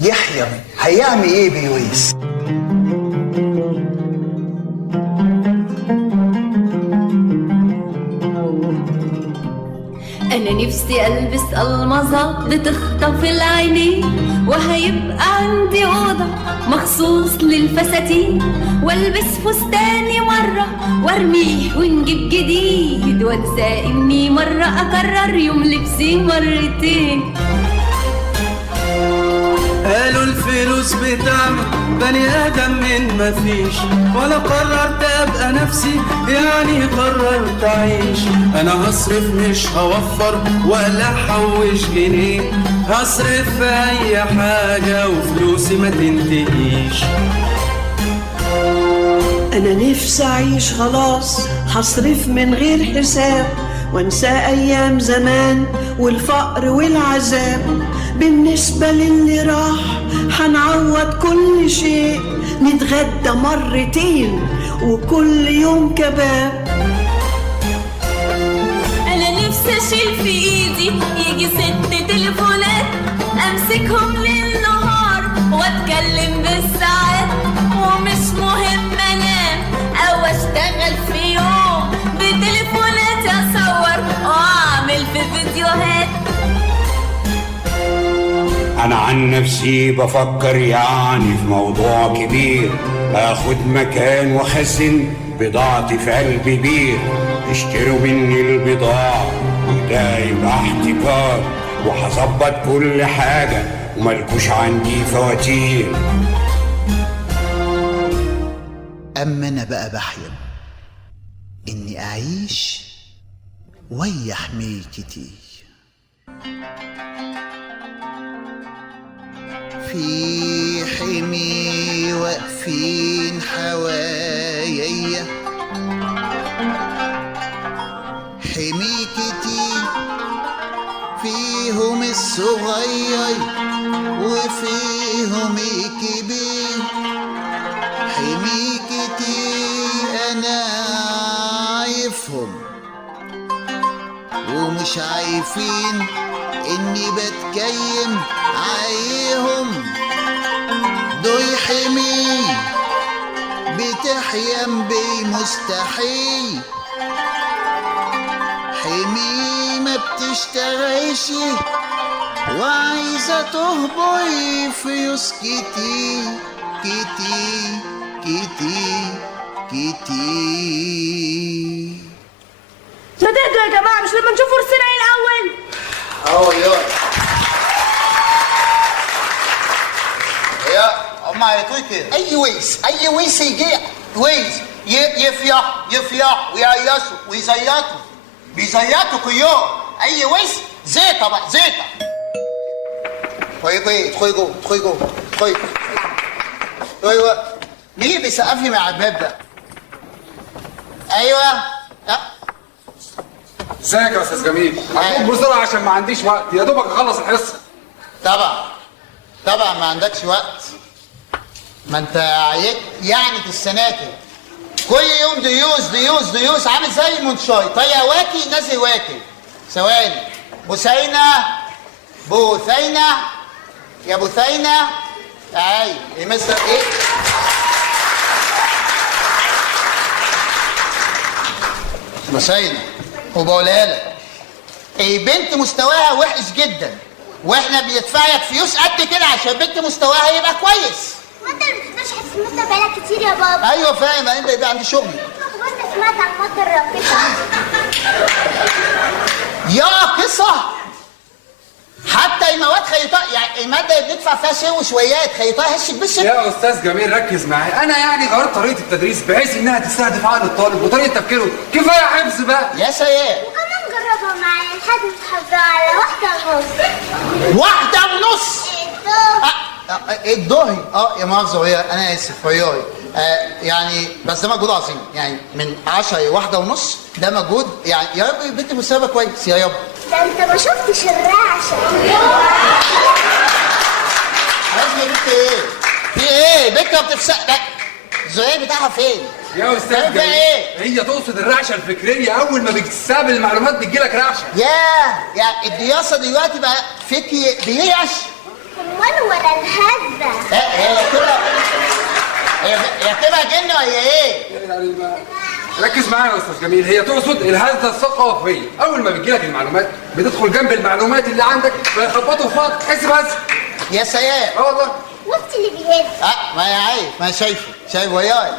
يحلم هيعمل ايه بيويس. أنا نفسي ألبس ألمظة بتخطف العينين وهيبقى عندي أوضة مخصوص للفساتين، والبس فستاني مرة وارميه ونجيب جديد، وانسى اني مرة اكرر يوم لبسي مرتين. قالوا الفلوس بتعمل بني ادم من مفيش، ولا قررت ابقى نفسي يعني قررت اعيش. انا هصرف مش هوفر ولا احوش جنيه، هصرف في اي حاجة وفلوسي ما تنتهيش. أنا نفسي أعيش خلاص، هصرف من غير حساب وانسى أيام زمان والفقر والعذاب. بالنسبة للي راح هنعوض كل شيء، نتغدى مرتين وكل يوم كباب. انا نفسي اشيل في ايدي يجي 6 تليفونات، امسكهم ليل نهار واتكلم بالساعات، ومش مهم انام او اشتغل في يوم، بتليفونات اصور واعمل في فيديوهات. أنا عن نفسي بفكر يعني في موضوع كبير، آخد مكان وأخزن بضاعتي في قلب بير، اشتروا مني البضاعة وده يبقى احتكار، وهظبط كل حاجة وملكوش عندي فواتير. أما أنا بقى بحلم إني أعيش ويا حميكتي في حمي واقفين حوايا، حميكتي فيهم الصغير وفيهم الكبير، حميكتي أنا عايفهم ومش عايفين إني بتكيم عليهم. دول حمي بتحيم بمستحيل، حمي ما بتشتغلش وعايزة تهبر فلوس كتير كتير كتير كتير. ما تهدوا يا جماعة، مش لما نشوف فرسنا ايه الأول؟ يا هم هيطوي كده اي ويس يجي ويس يفيح ويعيشوا ويزيطوا بيزيطوا كل يوم. اي ويس زيطه بقى زيطه. ادخلي جوه ايوه. مين اللي بيسقف لي مع الباب ده؟ ايوه. ازيك يا استاذ جميل؟ هقوم بسرعه عشان ما عنديش وقت، يا دوبك اخلص الحصه. طبعا ما عندكش وقت، ما انت يعني السناتر كل يوم ديوز عامل زي المنشاي، طيب واكي نازل واكي. ثواني. بوثينة يا بوثينة تعالي. ايه مستر ايه؟ بوثينة وبقولها لك البنت مستواها وحش جدا، واحنا بندفع لك فلوس قد كده عشان بنت مستواها يبقى كويس. ما انت ما بتفتحش السمستر بقالك كتير يا بابا. ايوه فاهم، انت يبقى عندي شغل. وانت سمعت عن مادة الراقصة؟ يا قصة حتى المواد خيطاء، يعني المادة اللي بندفع فيها سوي وشويات خيطاء هشك بس. يا استاذ جميل ركز معايا، انا يعني غيرت طريقه التدريس بحيث انها تستهدف عقل الطالب وطريقه تفكيره. كفايه حفظ بقى يا سياد. وكمان جربها معايا لحد ما تحفظها على 1:30. الظهر يا مؤاخذة انا اسف عياري. يعني بس ده مجهود عظيم، يعني من 10 ل 1:30 ده مجهود، يعني يا رب البنت مستواها كويس يا رب. ده انت ما شفتش الرعشة. عايز يا بنت ايه؟ في ايه؟ بنت ما بتفسق الزهير بتاعها فين؟ يا استاذ جميل هي تقصد الرعشه الفكريه، اول ما بتستقبل المعلومات بتجيلك رعشه. يعني الدراسه دلوقتي بقى فكري بيرعش. امال ولا الهزه؟ هي بتبقى جن ولا ايه؟ يعني ركز معايا يا استاذ جميل، هي تقصد الهزه الثقافيه، اول ما بتجيلك المعلومات بتدخل جنب المعلومات اللي عندك فيخبطوا في بعض تحس بس. يا سلام. والله. وانت اللي بيهز. ما انا عارف، ما انا شايف وياي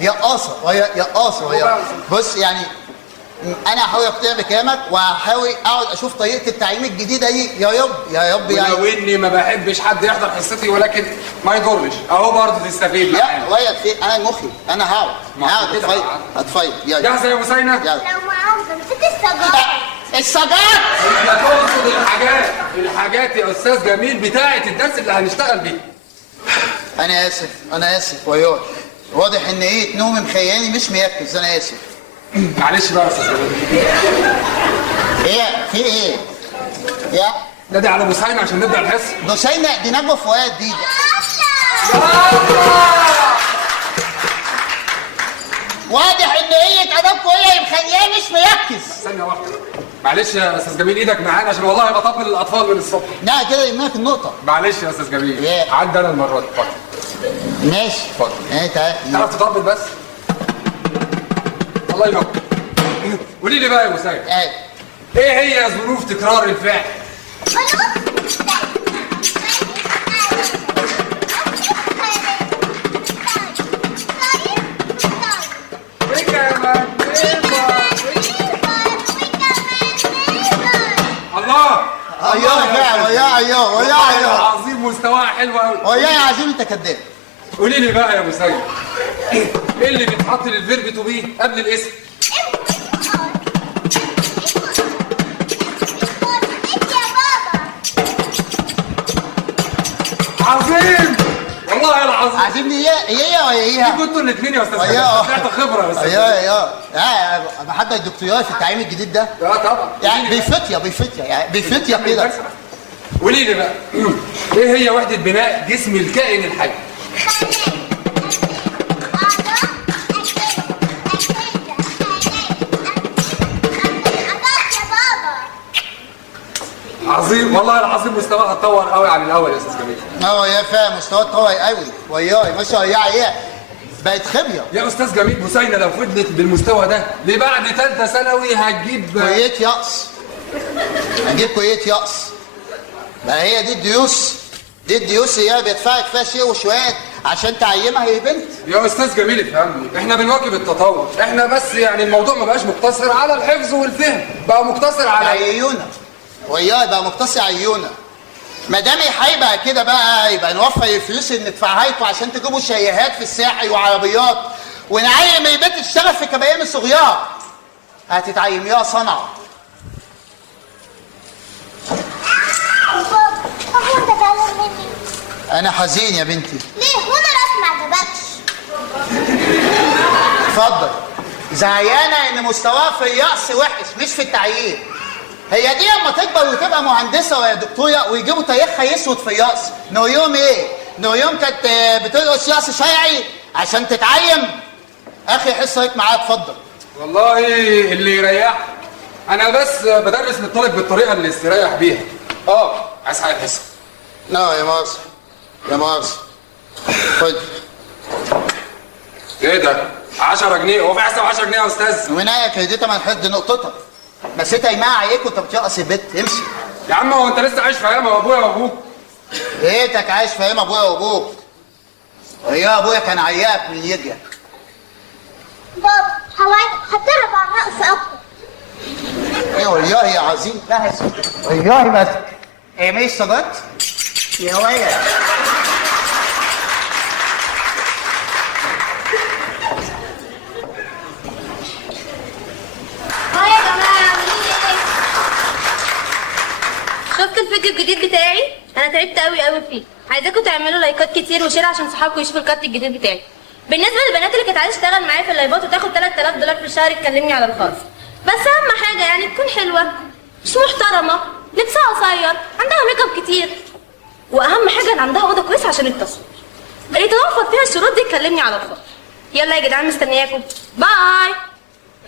يقاصه وياي. بص يعني انا هحاول اقتنع بكلامك وهحاول اقعد اشوف طريقه التعليم الجديده دي. يا رب يعني. ولو اني ما بحبش حد يحضر حصتي ولكن ما يضرش اهو برضه تستفيد معايا. لا ويا في انا مخي انا هقعد هتفايد. يلا جاهزه يا ابو سينا؟ يلا. لو معاهم نسيت السجارة. السجارة هي تقصد الحاجات يا استاذ جميل بتاعه الدرس اللي هنشتغل بيه. انا اسف وياي. واضح ان نومي مخياني مش مركز. انا اسف. معلش بقى يا استاذ جميل. في ايه؟ يا نادي على ابو سينا عشان نبدا الحصه. ابو سينا دي نجوى فؤاد دي. واضح ان ادبكم هي مخلياه مش مركز. ثانيه واحده معلش يا استاذ جميل، ايدك معانا عشان والله بطبل الاطفال من الصبح. لا كده يهمك النقطه. معلش يا استاذ جميل عدى انا المره دي. اتفضل. ماشي اتفضل. تعرف تطبل بس؟ الله ينور. قولي لي بقى يا ابو سيد، ايه هي ظروف تكرار الفعل؟ الله وياه عظيم، مستواها حلو قوي. وياه عظيم. انت كداب. قولي لي بقى يا ابو سيد، ايه اللي بيتحط للفيرب تو بي قبل الاسم؟ عظيم والله العظيم. عظيم دي هي وهي انتوا الاثنين يا استاذ طلعت خبره بس. محضر الدكتوراه في التعليم الجديد ده. طبعا يعني بيفتيا كده. قولي لي بقى ايه هي وحده بناء جسم الكائن الحي؟ عظيم والله العظيم، مستواها اتطور قوي عن الاول يا استاذ جميل. يا فاهم مستواها اتطور قوي وياي ما شاء الله. هي بقت خبيه يا استاذ جميل. بوسينه لو فضلت بالمستوى ده لبعد ثالثه ثانوي هتجيب كليه يقص. هنجيب كليه يقص. ما هي دي الديوس هي بيدفعك فيها شيء وشويات عشان تعيمها يا بنت. يا استاذ جميل افهمني، احنا بنواكب التطور. احنا بس يعني الموضوع ما بقاش مقتصر على الحفظ والفهم، بقى مقتصر على عيونه. وياي بقى مقتصر عيونه. ما دام هيبقى كده بقى يبقى نوفر الفلوس اللي ندفعها لكم عشان تجيبوا شيهات في الساحل وعربيات ونعيم البنت تشتغل في كبايم الصغيره. هتتعيميها صنعه. هو انت زعلان مني؟ انا حزين يا بنتي. ليه؟ وانا راسي ما عجبكش؟ اتفضل. زعيانه ان مستواها في اليأس وحش مش في التعيين. هي دي اما تكبر وتبقى مهندسه ويا دكتوره ويجيبوا تاريخها يسود في اليأس. نويوم ايه؟ نويوم كانت بتدرس يأس شرعي عشان تتعين. اخي حصه هيك معايا. اتفضل. والله اللي يريح. انا بس بدرس للطالب بالطريقه اللي يستريح بيها. عايز حاجه الحصه. لا يا مؤاخذة. خد. ايه ده؟ 10 جنيه؟ هو في حساب 10 جنيه يا استاذ؟ ومنايا كريدتها ما نحد نقطتها. نسيتها يماع عليك وانت بترقص البيت. امشي يا عم. هو انت لسه عايش في ايام ابويا وابوك؟ لقيتك عايش في ايام ابويا وابوك. يا ابويا كان عياك من يجيك. بابا هتدرب على الرقص اكتر. ايه والله يا عظيم. لا والله بس ايه مش صدقت يا ويا. يا جماعه عاملين ايه؟ شفتوا الفيديو الجديد بتاعي؟ انا تعبت قوي فيه. عايزاكم تعملوا لايكات كتير وشير عشان صحابكم يشوفوا الكات الجديد بتاعي. بالنسبه للبنات اللي كانت عايزه تشتغل معايا في اللايفات وتاخد $3000 في الشهر تكلمني على الخاص. بس اهم حاجه يعني تكون حلوه، مش محترمه، لبسها قصير، عندها ميك اب كتير، واهم حاجه ان عندها اوضه كويسه عشان التصوير. اللي توفر فيها الشروط دي تكلمني على الخاص. يلا يا جدعان مستنياكم. باي.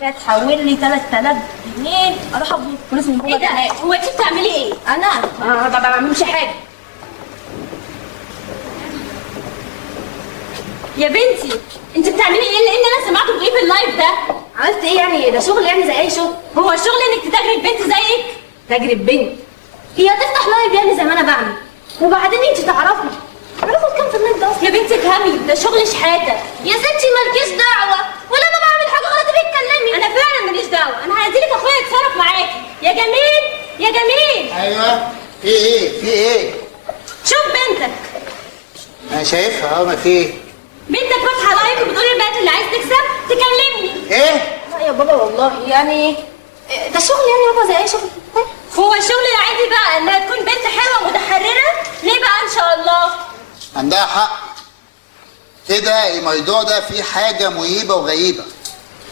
هتحول لي 3000 جنيه اروح ابوظ فلوس من جوه. ايه ده؟ هو انت بتعملي ايه؟ انا ما بعملش حاجه. يا بنتي انت بتعملي ايه؟ لان انا سمعته بتقولي في اللايف ده. عملت ايه يعني؟ ده شغل يعني زي اي شغل. هو الشغل انك تجري بنت زيك؟ تجري بنت؟ هي هتفتح لايف يعني زي ما انا بعمل؟ وبعدين انت تعرفي هناخد كام في النت اصلا؟ يا بنتي افهمي، ده شغل شحاته. يا ستي مالكيش دعوه، ولا انا بعمل حاجه غلط بتكلمي. انا فعلا ماليش دعوه، انا هديلك اخويا يتصرف معاكي. يا جميل يا جميل. ايوه في ايه؟ شوف بنتك. انا شايفها ما في ايه؟ بنتك فاتحه لايف وبتقولي البنات اللي عايز تكسب تكلمني. ايه؟ لا يا بابا والله يعني ده شغل يعني يابا زي اي شغل. هو الشغل العادي بقى انها تكون بنت حلوه متحرره؟ ليه بقى ان شاء الله؟ عندها حق كده، الموضوع ده فيه حاجه مريبه وغريبه.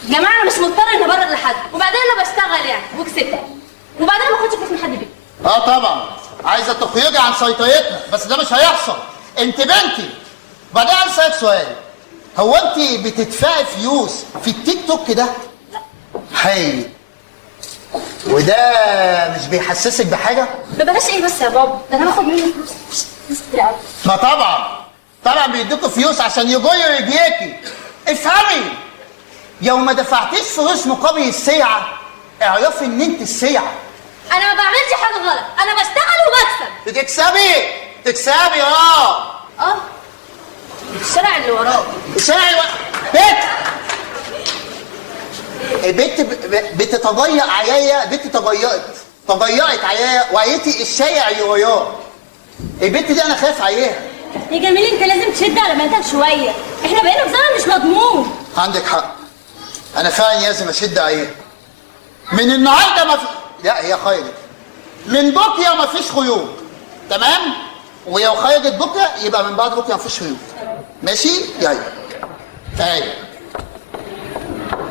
يا جماعه انا مش مضطر اني ابرر لحد، وبعدين انا بشتغل يعني وكسبت، وبعدين انا ما باخدش فلوس من حد بيه. طبعا عايزه تخرجي عن سيطرتنا، بس ده مش هيحصل. انت بنتي. وبعدين عايز اسالك سؤال، هو انت بتدفعي فلوس في التيك توك ده؟ لا. حلو. وده مش بيحسسك بحاجه؟ ببلاش ايه بس يا بابا؟ ده انا باخد منه فلوس كتير قوي. ما طبعا بيدوكوا فلوس عشان يجروا رجليكي. افهمي، لو ما دفعتيش فلوس مقابل السلعه اعرفي ان انت السلعه. انا ما بعملش حاجه غلط، انا بشتغل وبكسب. تكسبي الشارع اللي وراه. الشارع اللي بنت تضيق عليا، بنت تضيقت عليا وقالتي الشارع اللي وراه. البنت دي انا خايف عليها. يا جميل انت لازم تشد على بنتك شويه، احنا بقينا في زمن مش مضمون. عندك حق، انا فعلا لازم اشد عليها. من النهارده ما في، لا هي خرجت من بكره ما فيش خيوط، تمام؟ ولو خرجت بكره يبقى من بعد بكره ما فيش خيوط. ماشي؟ يلا تعالي.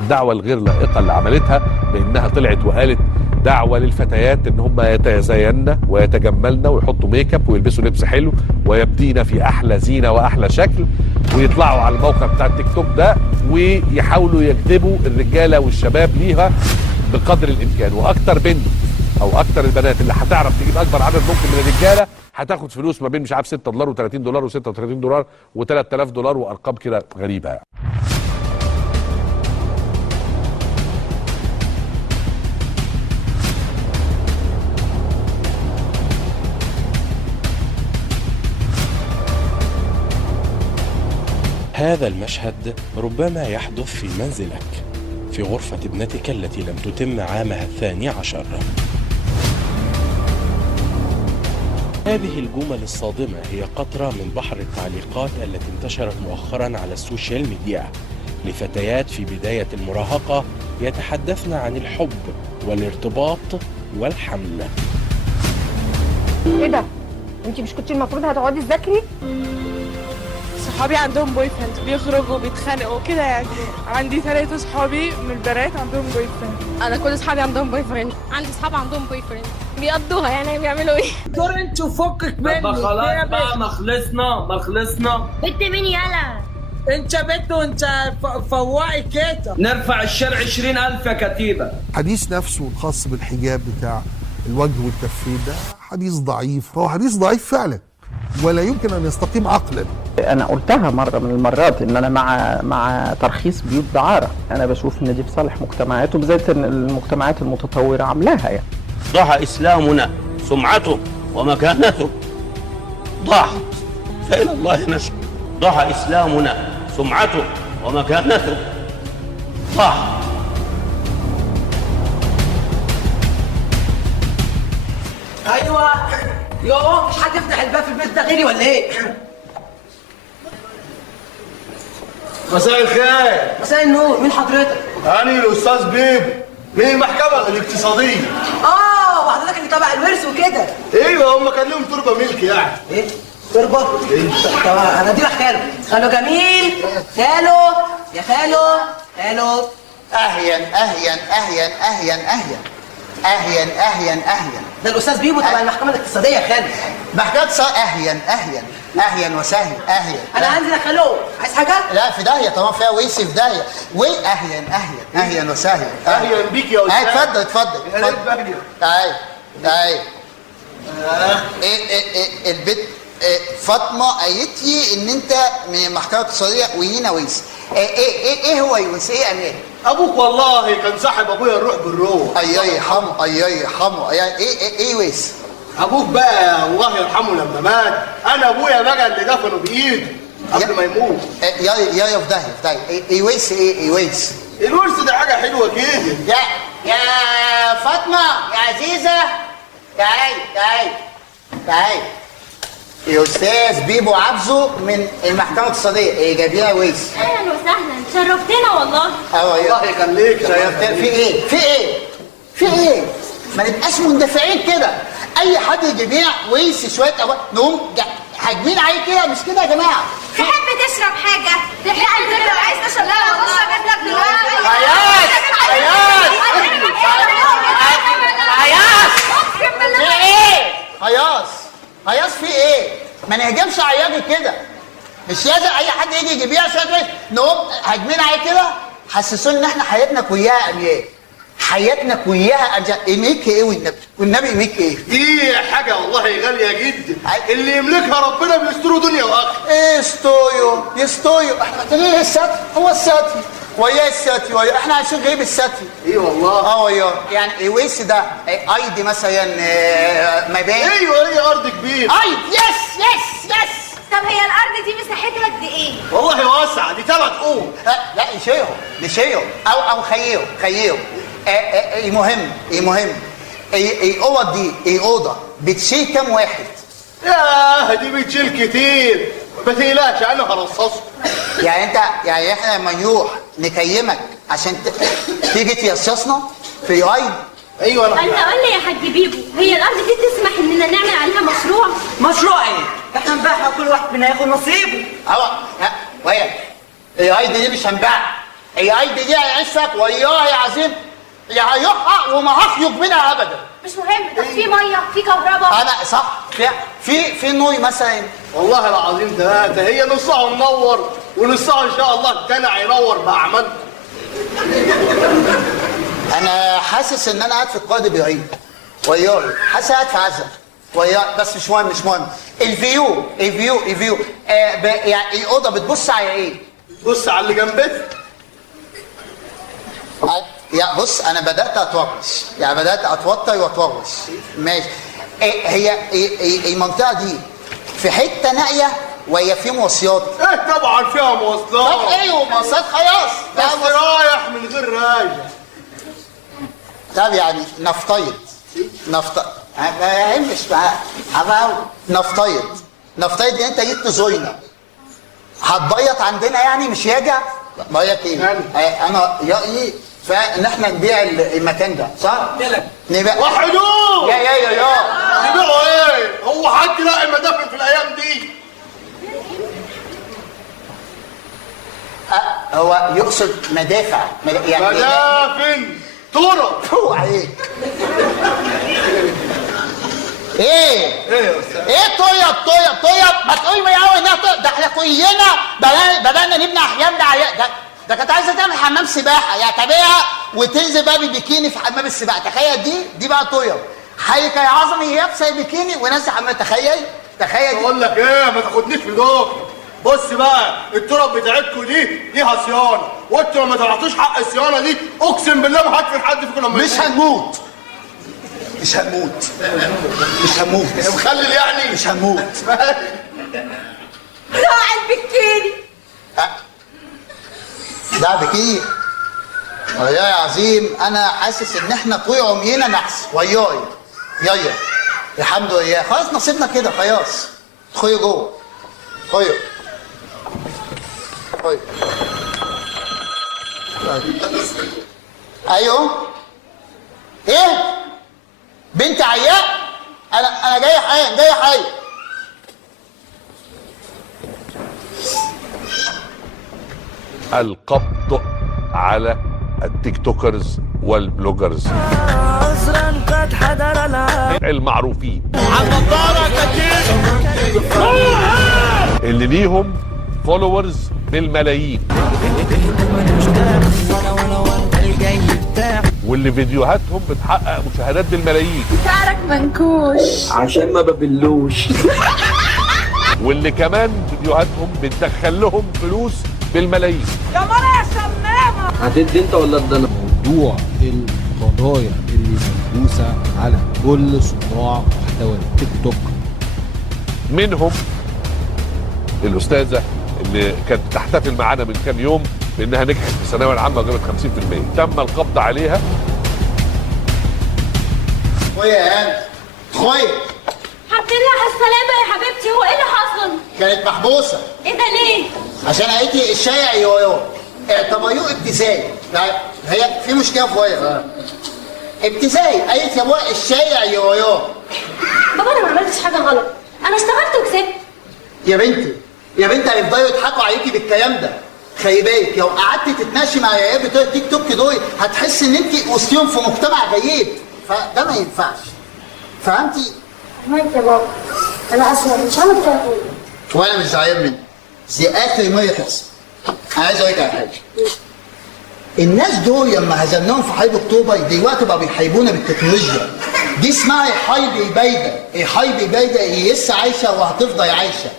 الدعوه الغير لائقه اللي عملتها بانها طلعت وقالت دعوه للفتيات ان هم يتزينن ويتجملن ويحطوا ميك اب ويلبسوا لبس حلو ويبدين في احلى زينه واحلى شكل، ويطلعوا على الموقع بتاع التيك توك ده ويحاولوا يجذبوا الرجاله والشباب ليها بقدر الامكان. واكتر بنت او اكتر البنات اللي هتعرف تجيب اكبر عدد ممكن من الرجاله هتاخد فلوس ما بين مش عارف $6 و$30 و$36 و$3000 وارقام كده غريبه يعني. هذا المشهد ربما يحدث في منزلك، في غرفة ابنتك التي لم تتم عامها 12. هذه الجمل الصادمة هي قطرة من بحر التعليقات التي انتشرت مؤخرا على السوشيال ميديا لفتيات في بداية المراهقة يتحدثن عن الحب والارتباط والحمل. ايه ده؟ انتي مش كنتي المفروض هتقعدي تذاكري؟ صحابي عندهم بوي فريند، بيخرجوا بيتخانقوا كده يعني. عندي 3 صحابي من البنات عندهم بوي فريند. انا كل صحابي عندهم بوي فريند. عندي صحاب عندهم بوي فريند بيقضوها يعني بيعملوا ايه؟ دور انت وفكك مني. طب خلاص بقى ما خلصنا. بنت مين يلا؟ انت بنت وانت فواقي كده. نرفع الشرع 20,000 يا كتيبه. حديث نفسه الخاص بالحجاب بتاع الوجه والكفين ده حديث ضعيف، هو حديث ضعيف فعلا ولا يمكن ان يستقيم عقلا. انا قلتها مره من المرات ان انا مع ترخيص بيوت دعاره، انا بشوف ان دي في صالح مجتمعات وبالذات المجتمعات المتطوره عاملاها يعني. ضاع اسلامنا سمعته ومكانته، ضاعت فإلى الله نشكو. ضاع اسلامنا سمعته ومكانته، ضاع. ايوه يوه، مش حد يفتح الباب في البيت ده غيري ولا ايه؟ مساء الخير. مساء النور، مين حضرتك؟ أنا الأستاذ بيبو من المحكمة الاقتصادية. وحضرتك اللي تبع الورث وكده. ايوه، هم كان لهم تربة ملك يعني. ايه؟ تربة؟ ايه؟ طب انا دي خاله. خاله جميل. خاله يا خاله. اهين. ده الاستاذ بيبو تبع المحكمة الاقتصادية يا خاله. محكمة اهين وسهل اهين. انا هنزل يا خالو، عايز حاجة؟ لا في داهية طبعا، فيها ويسي في داهية. اهين وسهل. اهين بيك يا استاذ. اتفضل. تعال. ايه البيت فاطمة قالت لي ان انت من المحكمة الاقتصادية وهنا ويسي. ايه هو يوسي؟ ايه امير؟ ابوك والله كان صاحب ابويا الروح بالروح. اي حمو يعني ايه ويس؟ ابوك بقى الله يرحمه لما مات، انا ابويا بقى اللي دفنه بايده قبل ما يموت. يا في داهيه ايويس ايويس الورث ده حاجه حلوه كده. يا فاطمه يا عزيزه تعالي يا استاذ بيبو عبزو من المحكمه الاقتصاديه جايبينها ويس. اهلا وسهلا، شرفتنا والله. الله يخليك. شرفتنا. في ايه ما نبقاش مندفعين كده. اي حد يجيب ويس شويه نقوم هاجمين عليه كده، مش كده يا جماعه؟ تحب تشرب حاجه؟ تحب لو عايز تشرب اشرب لك دلوقتي. هياص في ايه؟ ما نهجمش عياجي كده. مش لازم اي حد يجي يجيبيها شويه نقوم هاجمين عليه كده. حسسونا ان احنا حياتنا كلها اميال، حياتنا كلها ايميك ايه والنبي ايميك ايه؟ دي حاجه والله غاليه جدا، اللي يملكها ربنا بيستره دنيا واخره. يستويو احنا محتاجين الستر. هو الستر وياه الستر وياه، احنا عايشين غيب الستر. ايه والله. وياه يعني ايويس ده ايدي مثلا مباني. ايوه هي ارض كبير. يس. طب هي الارض دي مساحتها قد ايه؟ والله واسعه، دي 3 قوم. لا نشيهم او خيهم. المهم الاوض دي اوضه بتشيل كام واحد؟ ياه دي بتشيل كتير، ما تقلقش انا هرصصه. يعني احنا لما نروح نكيمك عشان تيجي تيصصنا في ايد. ايوه قول لي يا حاج بيبو، هي الارض دي تسمح اننا نعمل عليها مشروع؟ مشروع ايه؟ احنا نبيعها كل واحد منا ياخد نصيبه. ويا الايد دي مش هنبيعها. الايد دي هيعيشك والله العظيم يا هيقع وما هخيج منها ابدا. مش مهم. طب في ميه، في كهرباء؟ انا صح. في نوي مثلا. والله العظيم ده هي نصها منور ونصها ان شاء الله التاني هينور باعمالكم. انا حاسس ان انا قاعد في القاضي بعيد والله، حاسس قاعد في عزا والله، بس مش مهم. الفيو يعني الاوضه بتبص على ايه؟ بص على اللي جنبك. يا بص انا بدات اتوتر واتوغص. ماشي. هي المنطقه دي في حته نائيه وهي في مواصلات؟ طبعا فيها مواصلات. طب مواصلات خلاص بس رايح من غير راجع. طب يعني نفترض ما يهمش بقى. نفترض ان انت جيت تزورنا، هتبيض عندنا يعني مش راجع؟ بقولك ايه؟ انا رايي فان احنا نبيع المكان ده، صح؟ نبيع. وحدوه. يا نبيعوا ايه؟ هو حد لاقي مدافن في الايام دي؟ هو يقصد مدافع يعني مدافن طرق. فوق عليك. ايه طيب ما تقول ما يقوي انها ده احنا كلنا بدانا نبني احيان ده كانت عايزه تعمل حمام سباحه يعني تبيعها وتنزل بقى بالبيكيني في حمام السباحه. تخيل دي بقى طيب حيك يا عظمي يابسه البيكيني ونزل حمام. تخيل بقول لك ايه ما تاخدنيش في دوك. بص بقى التراب بتاعتكم دي ليها صيانه، وانتوا لما تعطوش حق الصيانه دي اقسم بالله ما هدفن حد فيكم لما مش هنموت. مخلل يعني مش هنموت. راعي البكيني. ده بكيني والله عظيم. انا حاسس ان احنا طول عمينا نحس وياي الحمد لله. خلاص نصيبنا كده خلاص. خيو جوه خيو. ايوه ايه بنت عياء؟ انا جاي حي. القبض على التيك توكرز والبلوجرز عذرا قد حضر المعروفين اللي ليهم فولورز بالملايين واللي فيديوهاتهم بتحقق مشاهدات بالملايين. شعرك منكوش عشان ما ببلوش واللي كمان فيديوهاتهم بتدخل لهم فلوس بالملايين. يا مرة يا شمامة هتدي انت ولا ادي؟ موضوع القضايا اللي منبوسة على كل صباع محتوى التيك توك. منهم الاستاذه اللي كانت تحتفل معانا من كام يوم بانها نجحت في الثانويه العامه وجابت 50%، تم القبض عليها. خويا يا هاني، خويا الحمد لله على السلامة يا حبيبتي. هو ايه اللي حصل؟ كانت محبوسه. ايه ده ليه؟ عشان قالت لي الشايع يويو اعتبروه ابتساي. هي في مشكله في ويا ابتساي قالت يا ابويا الشايع يويو. بابا انا ما عملتش حاجة غلط، انا اشتغلت وكسبت. يا بنتي هيفضلوا يضحكوا عليكي بالكلام ده. خلي بالك لو قعدتي تتماشي مع العيال بتوع التيك توك دول هتحسي ان انت وسطيهم في مجتمع غريب، فده ما ينفعش. فهمتي؟ فهمت يا بابا، انا اسفه مش هعمل كده تاني. وانا مش زعلان منك، دي اخر مره تحصل. انا عايز اقول لك على حاجه. الناس دول لما هزمناهم في حرب اكتوبر دلوقتي بقوا بيحاربونا بالتكنولوجيا. دي اسمها الحرب البايده، الحرب البايده اللي لسه عايشه وهتفضل عايشه.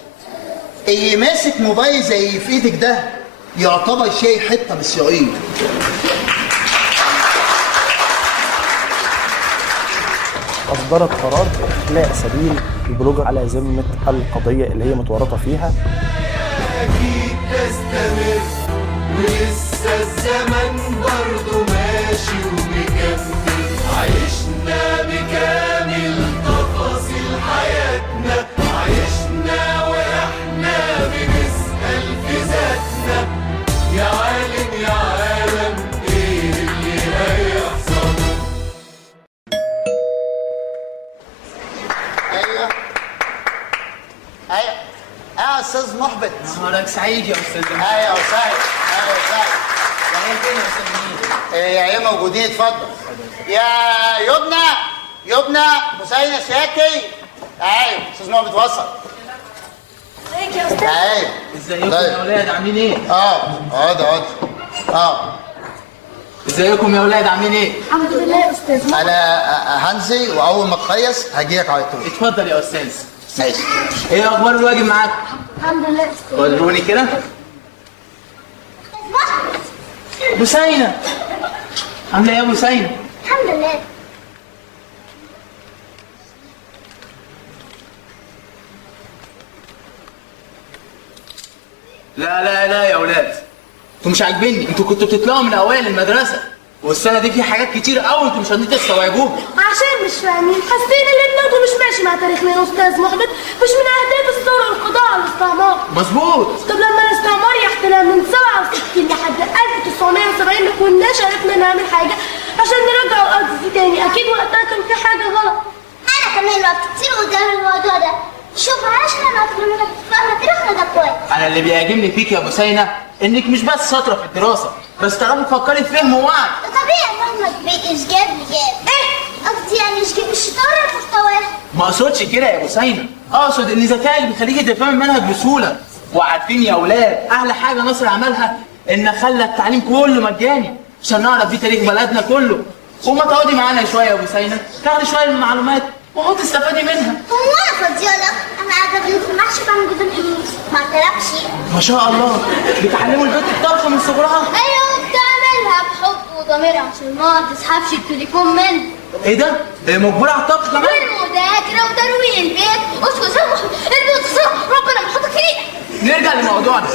اللي ماسك موبايل زي اللي في ايدك ده يعتبر شيء حته من اسرائيل. أصدرت قرار بإخلاء سبيل البلوجر على ذمة القضية اللي هي متورطة فيها. أكيد تستمر ولسه الزمن برضه ماشي ومكمل، عايشنا بكامل تفاصيل حياتنا، عايشنا وإحنا بنسأل في ذاتنا يا عالم يا عالم إيه اللي هيحصل. ايوه يا استاذ محبط. نهارك سعيد يا استاذ جمال. ايوه وسعيد. يعني فين يا استاذ مين؟ يا موجودين اتفضل. يا يبنى مسينة شاكي. ايوه استاذ محبط وصل. ازيك يا استاذ؟ ايوه ازيكم يا اولاد عاملين ايه؟ اقعد. ازيكم يا اولاد عاملين ايه؟ الحمد لله يا استاذ. انا هنزل واول ما تخلص هجيلك على طول. اتفضل يا استاذ. ماشي. ايه اخبار الواجب معاك؟ الحمد لله يا استاذ. وروني كده. بوسينة عامله ايه يا بوسينة؟ الحمد لله. لا يا اولاد، انتوا مش عاجبيني. انتوا كنتوا بتطلعوا من اوائل المدرسه، والسنه دي في حاجات كتير قوي انتوا مش قادرين تستوعبوها. عشان مش فاهمين، حاسين ان دماغه مش ماشي مع تاريخنا يا استاذ محمد. مش من اهداف الثوره القضاء على الاستعمار. مظبوط. طب لما الاستعمار يحتلها من 67 لحد 1970 ما كناش عرفنا نعمل حاجه عشان نرجع الارض دي تاني. اكيد وقتها كان في حاجه غلط. انا كمان وقت كتير قدام الموضوع ده. شوف عشان انا اكتر فاهمه تاريخنا ده كويس. انا اللي بيعجبني فيك يا بوسينة انك مش بس شاطره في الدراسه، بس تعرفي تفكري في فهم ووعي. طبيعي محمد بيه ايجاب ايه؟ قصدي يعني مش شطاره في مستواها. ما اقصدش كده يا بوسينة، اقصد ان ذكائك بيخليكي تفهمي المنهج بسهوله. وعارفين يا اولاد احلى حاجه مصر عملها ان خلى التعليم كله مجاني عشان نعرف بيه تاريخ بلدنا كله. وما تقعدي معانا شويه يا بوسينة، تاخدي شويه من المعلومات وقعدي تستفادي منها. هو انا فاضيالك؟ انا قاعده في المحشي بعمل جبن حمص. ما اعترفش. ما شاء الله بتعلموا البنت الطبخ من صغرها. ايوه بتعملها بحب وضمير عشان ما تسحبش التليفون مني. ايه ده؟ هي مجبوره على الطبخ كمان؟ والمذاكره وترويق البيت. اسكت ربنا ما يحطك فيه. نرجع لموضوعنا.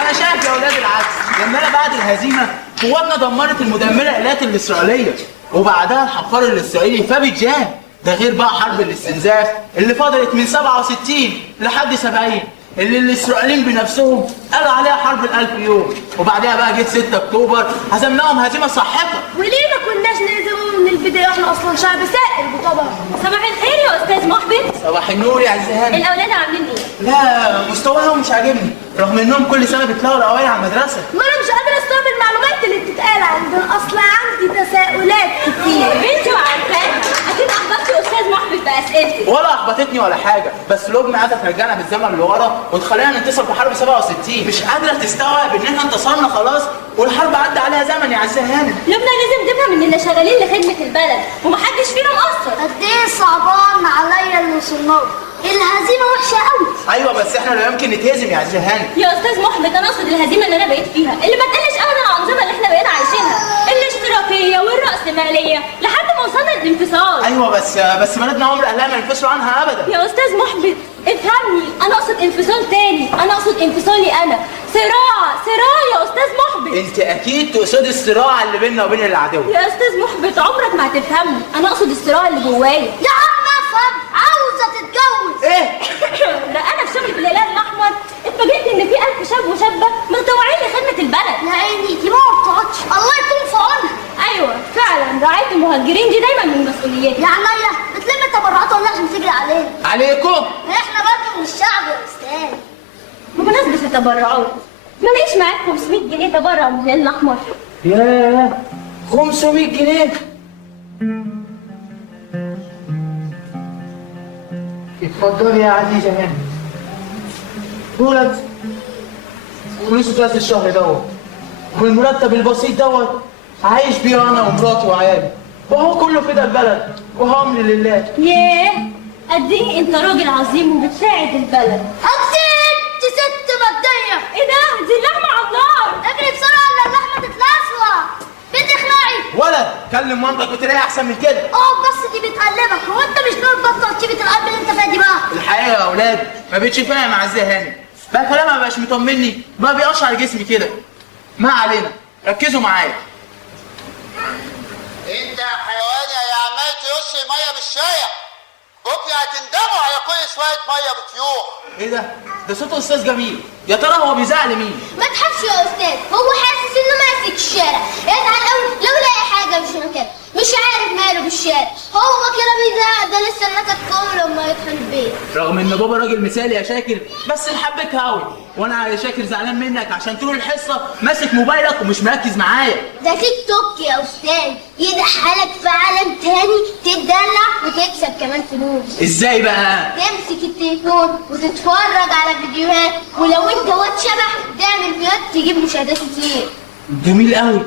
انا شايف يا اولاد العكس، لما انا بعد الهزيمه قواتنا دمرت المدمره الات الاسرائيليه، وبعدها الحفار الاسرائيلي فبت جان. ده غير بقى حرب الاستنزاف اللي فضلت من 67 لحد 70، اللي الاسرائيليين بنفسهم قالوا عليها حرب ال1000 يوم. وبعدها بقى جه 6 اكتوبر هزمناهم هزيمه ساحقه. وليه ما كناش نهزمهم من البدايه؟ احنا اصلا شعب سائر بطبع. صباح الخير يا استاذ محمد. صباح النور يا عزيزي. الاولاد عاملين ايه؟ لا مستواهم مش عاجبني، رغم انهم كل سنه بيطلعوا الاوائل على المدرسه. ما انا مش قادره استوعب المعلومات اللي بتتقال عندنا. اصلا عندي تساؤلات كتير. بنتي وعارفاها، اكيد احبطتي استاذ محمد باسئلتك. ولا احبطتني ولا حاجه، بس لبنى عايزه ترجعنا بالزمن لورا وتخلينا ننتصر في حرب 67. مش قادره تستوعب ان احنا انتصرنا خلاص والحرب عدى عليها زمن يا عزيزي هانم. لبنى لازم تفهم اننا شغالين لخدمه البلد ومحدش فينا مقصر. قد ايه صعبان عليا اللي وصلنا له. الهزيمه وحشه قوي. ايوه بس احنا لا يمكن نتهزم يا عزيزي هانم. يا استاذ محمد انا اقصد الهزيمه اللي انا بقيت فيها، اللي ما تقلش ابدا عن الانظمه اللي احنا بقينا عايشينها، الاشتراكيه والراسماليه، لحد ما وصلنا للانفصال. ايوه بس بلدنا عمر اهلها ما ينفصلوا عنها ابدا. يا استاذ محبط افهمني، انا اقصد انفصال تاني، انا اقصد انفصالي انا. صراع يا استاذ محبط. انت اكيد تقصدي الصراع اللي بيننا وبين العدو. يا استاذ محبط عمرك ما هتفهمني، انا اقصد الصراع اللي جوايا. يا عم افهم، عاوزه تتجوز. ايه؟ ده انا في شغلي في الهلال الاحمر اتفاجئت ان في 1000 شاب وشابه متطوعين لخدمه البلد. يا عيني دي ما بتقعدش، الله يكون في عونها. ايوه فعلا رعايه المهاجرين دي دايما من مسؤوليتي. يا عمايه بتلم التبرعات ولا عشان تجري علينا؟ عليكم؟ احنا برضه من الشعب يا استاذ. بمناسبه التبرعات، ما لقيش معاك 500 جنيه تبرع من الهلال الاحمر؟ ياه 500 جنيه. اتفضلي يا عزيزة هاني. دولت فلوس ثلاث الشهر دوت، والمرتب البسيط دوت عايش بيه انا ومراتي وعيالي، وهو كله كده البلد وهو امر لله. ياه قد ايه انت راجل عظيم وبتساعد البلد. اكيد دي ست ماديه. ايه ده؟ دي اللحمه على النار. اجري بسرعه الا اللحمه تتلسوع. بنت اخلعي. ولد كلم مامتك وتلاقي احسن من كده. بس دي بتقلبك، هو انت مش نور بطل تيبه القلب اللي انت فيها دي بقى؟ الحقيقه يا اولاد ما بقتش فاهم عزيزة هاني، بقى كلامها ما بقاش مطمني، بقى بيقشعر جسمي كده. ما علينا، ركزوا معايا. انت يا حيوان يا عمال ترش ميه بالشايع، بكره هتندموا على كل شويه ميه بطيوح. ايه ده صوت استاذ جميل، يا ترى هو بيزعل مين؟ ما تخافش يا استاذ، هو حاسس انه ماسك الشارع، يزعل قوي لو لقى حاجه مش مكانه، مش عارف ماله بالشارع، هو كده بيزعق، ده لسه النكد كله لما يدخل البيت. رغم ان بابا راجل مثالي يا شاكر، بس محبك قوي، وانا يا شاكر زعلان منك عشان طول الحصه ماسك موبايلك ومش مركز معايا. ده تيك توك يا استاذ، يدخلك في عالم تاني، تتدلع وتكسب كمان فلوس. ازاي بقى؟ تمسك التليفون وتتفرج على فيديوهات، ولو انت واد شبح تعمل فيديوهات تجيب مشاهدات كتير. جميل قوي،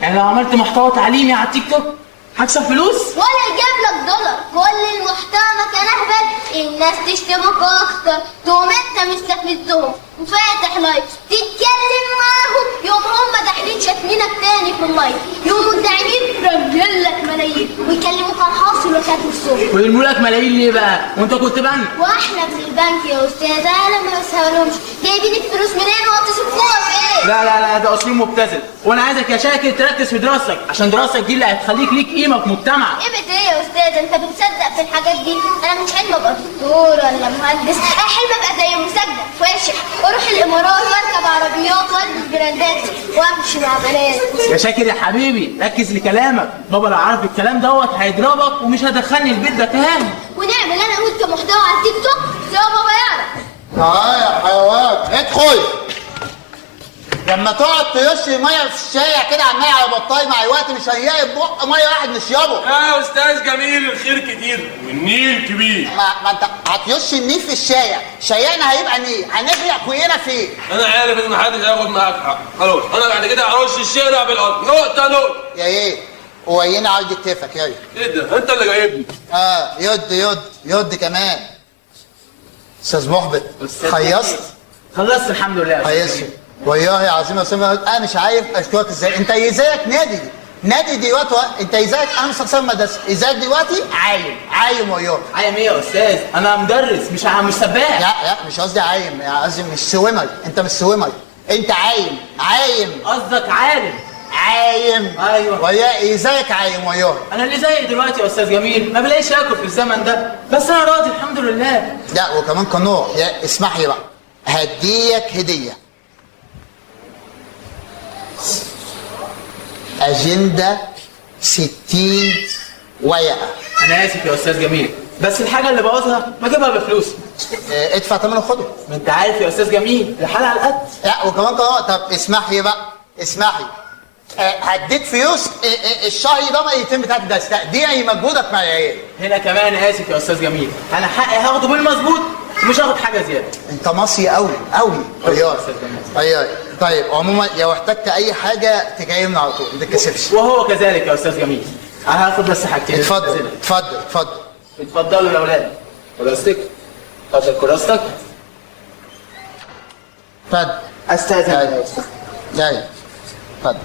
يعني لو عملت محتوى تعليمي على التيك توك هكسب فلوس؟ ولا يجيب لك دولار، كل المحتوى مكان اهبل، الناس تشتمك اكتر، تقوم انت مستفزهم وفاتح لايف تتكلم معاهم، يقوم هم داخلين شاتمينك تاني في اللايف، يقوموا الداعمين راجل لك ملايين ويكلموك عن حاصل وكاتب الصبح. ويرموا لك ملايين ليه بقى؟ وانت كنت بنك؟ واحنا في البنك يا استاذ، انا ما بسهلهمش، جايبين الفلوس منين وهتصرفوها في ايه؟ لا ده اسلوب مبتذل، وانا عايزك يا شاكر تركز في دراستك، عشان دراستك دي اللي هتخليك ليك قيمه في مجتمع. قيمة ايه يا استاذ؟ انت بتصدق في الحاجات دي؟ انا مش حلم ابقى دكتور ولا مهندس، انا حلم ابقى زي مسجل فاشح، واروح الامارات واركب عربيات والبس براندات وامشي مع بنات. يا شاكر يا حبيبي ركز لكلامك، بابا لو عارف الكلام دوت هيضربك ومش هدخلني البيت ده تاني. ونعمل انا وانت محتوى على التيك توك زي ما بابا يعرف. يا حيوان ادخل. لما تقعد ترش ميه في الشارع كده عمال على بطاي مع الوقت مش هنلاقي بق ميه واحد نشربه. يا استاذ جميل الخير كتير والنيل كبير. ما انت هترش النيل في الشارع، شارعنا هيبقى نيل، هنغرق كلنا فيه. انا عارف ان محدش هياخد معاك حق، خلاص انا بعد كده هرش الشارع بالارض نقطه. يا ريت ورينا عرض كتافك يا ريت. ايه ده؟ انت اللي جايبني. يد كمان. استاذ محبط خيصت؟ خلصت الحمد لله. خيصت والله العظيم يا استاذ، انا مش عارف اشكرك ازاي. انت ازيك نادي دلوقتي، انت ازيك انا مستقصر مدرسه، ازيك دلوقتي عايم والله. عايم ايه يا استاذ؟ انا مدرس مش سباح. لا مش قصدي عايم، قصدي مش سويمر، انت مش سويمر، انت عايم. قصدك عالم. ايوه ويا ازيك عايم والله. انا اللي زيك دلوقتي يا استاذ جميل، ما بلاقيش اكل في الزمن ده، بس انا راضي الحمد لله. لا وكمان قنوع، اسمح لي بقى هديك هديه، أجندة 60 ورقة. أنا آسف يا أستاذ جميل، بس الحاجة اللي بعوزها بجيبها بفلوس. ادفع ثمنه وخده. ما أنت عارف يا أستاذ جميل الحالة على القد. لا وكمان طب اسمح لي بقى، هديك فلوس الشهر ده ما يتم بتاعت الدرس، تقديري مجهودك مع العيال. هنا كمان آسف يا أستاذ جميل، أنا حقي هاخده بالمظبوط ومش هاخد حاجة زيادة. أنت مصري قوي. أيوه طيب عموما لو احتجت أي حاجة تكلمني على طول، ما تتكسفش. وهو كذلك يا أستاذ جميل. أنا هاخد بس حاجتين. اتفضل. اتفضلوا يا أولاد. كراستك. اتفضل كراستك. اتفضل. أستاذن يا أستاذ. اتفضل.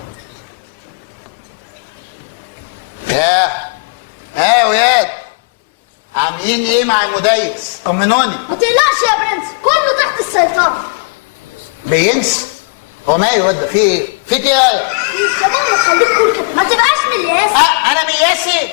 ها يا ولاد، عاملين ايه مع المديس؟ طمنوني. ما تقلقش يا برنس، كله تحت السيطرة. بينس؟ هو ماله الواد ده؟ في ايه؟ فيك ايه يا بابا خليك كول كده، ما تبقاش مياسي. انا مياسي؟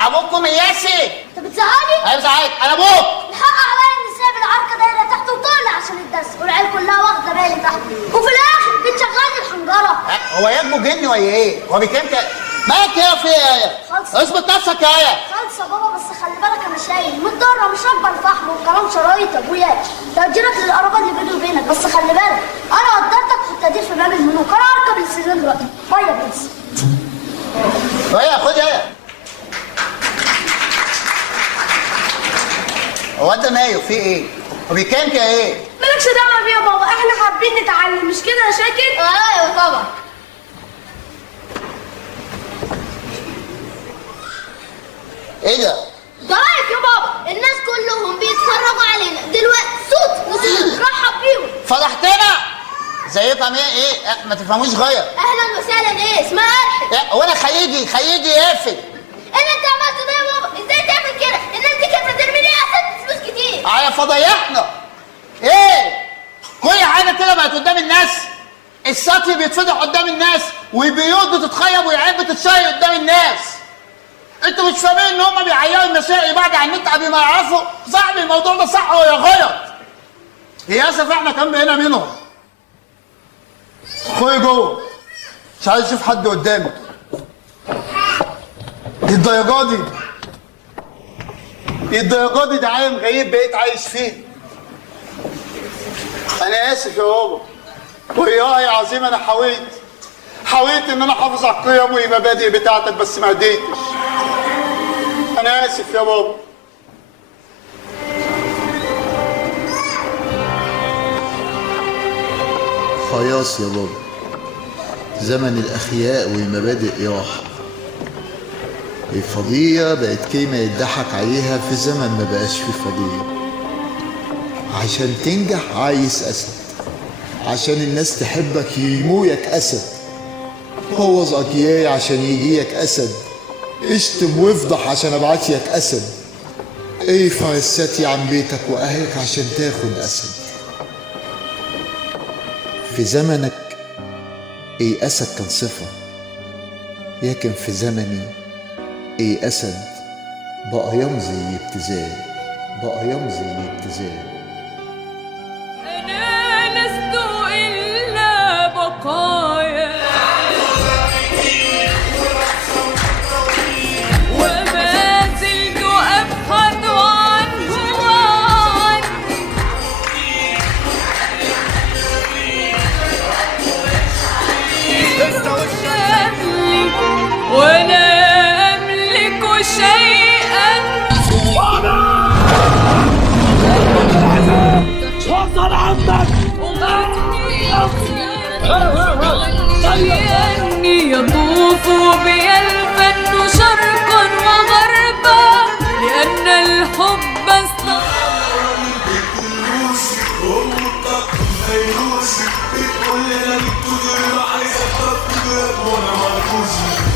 ابوكم مياسي؟ انت بتزعلي؟ ايوه بزعلك، انا ابوك. الحق عليا اني سايب العركة دايرة تحت وطالع عشان الدرس، والعيال كلها واخدة بالي تحت، وفي الاخر بتشغلني الحنجرة. هو ياجبه جني ولا ايه؟ هو بيتكلم كده؟ مالك يا في ايه؟ خالصة. اثبت نفسك يا ايه؟ خالصة يا بابا، بس خلي بالك انا شايل متضرة مش راكبة الفحم والكلام شرايط يا ابويا، تأجيرك للقرابة اللي بيني وبينك، بس خلي بالك انا قدرتك في التقدير في باب الملوك، انا هركب السيزون دلوقتي. باي يا برنس. ايه خد ايه؟ هو انت نايم في ايه؟ هو بيتكلم كده ايه؟ مالكش دعوه بيه يا بابا، احنا حابين نتعلم مش كده يا شاكر؟ ايوه طبعا. ايه ده؟ ده رايك يا بابا، الناس كلهم بيتفرجوا علينا دلوقتي، صوت رحب بيهم. فضحتنا؟ زيكم ايه؟ ما تفهموش غير. اهلا وسهلا. ايه اسمها ارحب؟ هو انا خيجي يقفل. ايه اللي انت عملته ده يا بابا؟ ازاي تعمل كده؟ الناس دي كانت هترمي لي احسن فلوس كتير. على فضايحنا. ايه؟ كل حاجه كده بقت قدام الناس. السطل بيتفضح قدام الناس، والبيوت بتتخيب والعيال بتتشيل قدام الناس. انتوا مش فاهمين ان هم بيعيروا المسائل بعد عن النت قبل ما يعرفوا؟ صاحبي الموضوع ده صح ولا غلط؟ للاسف احنا كان بقينا منهم. اخويا جوه مش عايز اشوف حد قدامي. الدرجه دي ده عالم غريب بقيت عايش فيه. انا اسف يا بابا، والله العظيم انا حاولت ان انا احافظ على القيم والمبادئ بتاعتك بس ما قدرتش. انا اسف يا بابا. خلاص يا بابا، زمن الاخياء والمبادئ راح. الفضية بقت كلمة يضحك عليها في زمن ما بقاش فيه فضية. عشان تنجح عايز أسد، عشان الناس تحبك يرمويك أسد. بوظ أجيال عشان يجيك أسد، اشتم وافضح عشان أبعتيك أسد. ارفع الستي عن بيتك وأهلك عشان تاخد أسد. في زمنك الأسد كان صفة، لكن في زمني الأسد بقى يمضي ابتذال، أنا لست إلا بقايا وما زلت أبحث عنه ولا أملك شيئا. وصل عمك أني يطوف بي الفن شرقا وغربا لأن الحب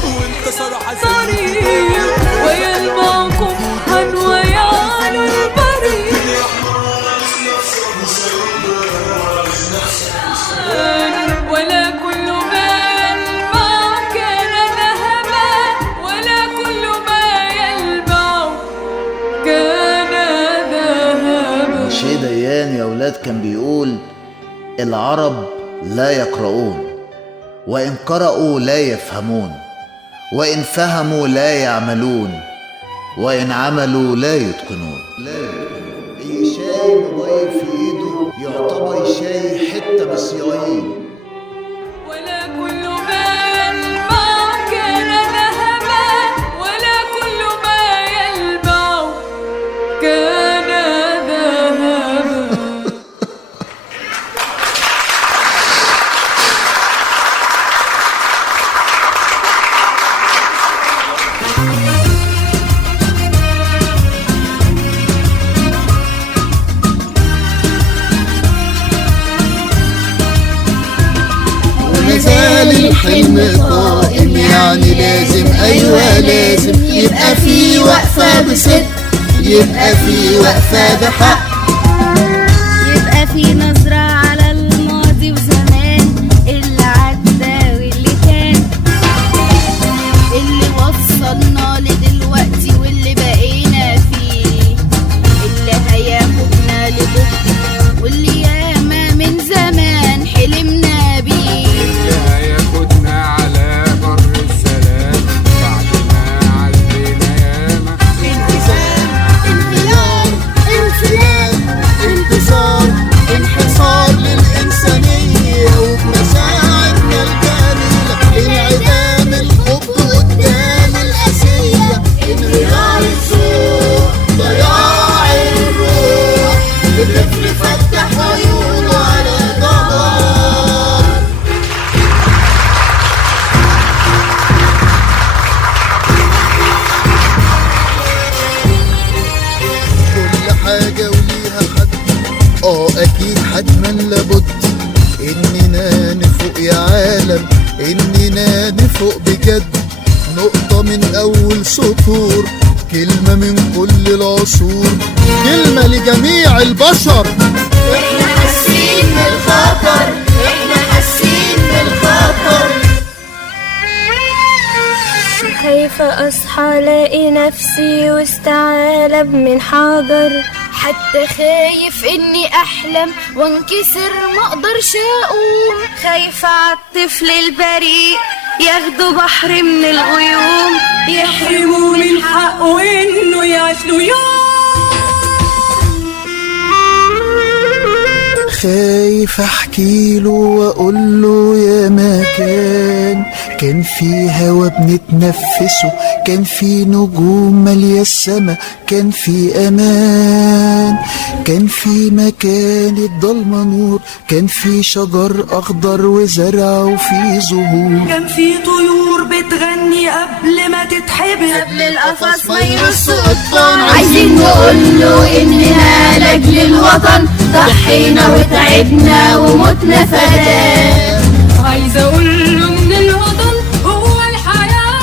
وانت صراحة صريح ويلمع قبحا ويعلو البريد ولا كل ما يلمع كان ذهبا ولا كل ما يلمع كان ذهبا. شيء ديان يا ولاد كان بيقول العرب لا يقرؤون، وإن قرأوا لا يفهمون، وإن فهموا لا يعملون، وإن عملوا لا يتقنون. أي شاي موبايل في إيده يعتبر شاي حتة بس يعين. ولا كل ما يلمع كان ذهبا ولا كل ما يلمع كان ذهبا. ومازال الحلم قائم يا يعني لازم ايوه لازم يبقى في وقفة بصدق، يبقى في وقفة بحق، يبقى في نظرة على الماضي وزمان اللي عدى واللي كان، اللي وصلنا لدلوقتي واللي بقينا فيه، اللي هياخدنا لبكرة واللي ياما من زمان حلمنا بيه، اللي هياخدنا على بر السلام بعد ما عدينا ياما. انهيار، انفلات، انتصار، انحصار للإنسانية وبمشاعرنا الجميلة، انعدام الحب قدام الأسية، انهيار الذوق، ضياع الروح، الطفل فتح عيونه على ضباب. كل حاجة وليها حد، اكيد حتما لابد اننا نفوق يا عالم، اننا نفوق بجد، نقطة من اول سطور، كلمة من كل العصور، كلمة لجميع البشر. احنا حاسين بالخطر، احنا حاسين بالخطر. خايفة أصحى ألاقي نفسي وسط عالم من حجر، حتى خايف إني أحلم وانكسر مقدرش أقوم، خايفة عالطفل البريء ياخدوا بحر من الغيوم، يحرموا من حقه إنه يعيش له يوم. خايف احكيله واقوله يا مكان كان في هوا بنتنفسه، كان في نجوم مالية السما، كان في امان، كان في مكان الضلمة نور، كان في شجر اخضر وزرع وفي زهور، كان في طيور بتغني قبل ما تتحبس، قبل القفص ما يرص قطان. عايزين نقوله إننا لأجل الوطن ضحينا وتعبنا ومتنا فداه. عايزة أقوله إن الوطن هو الحياة.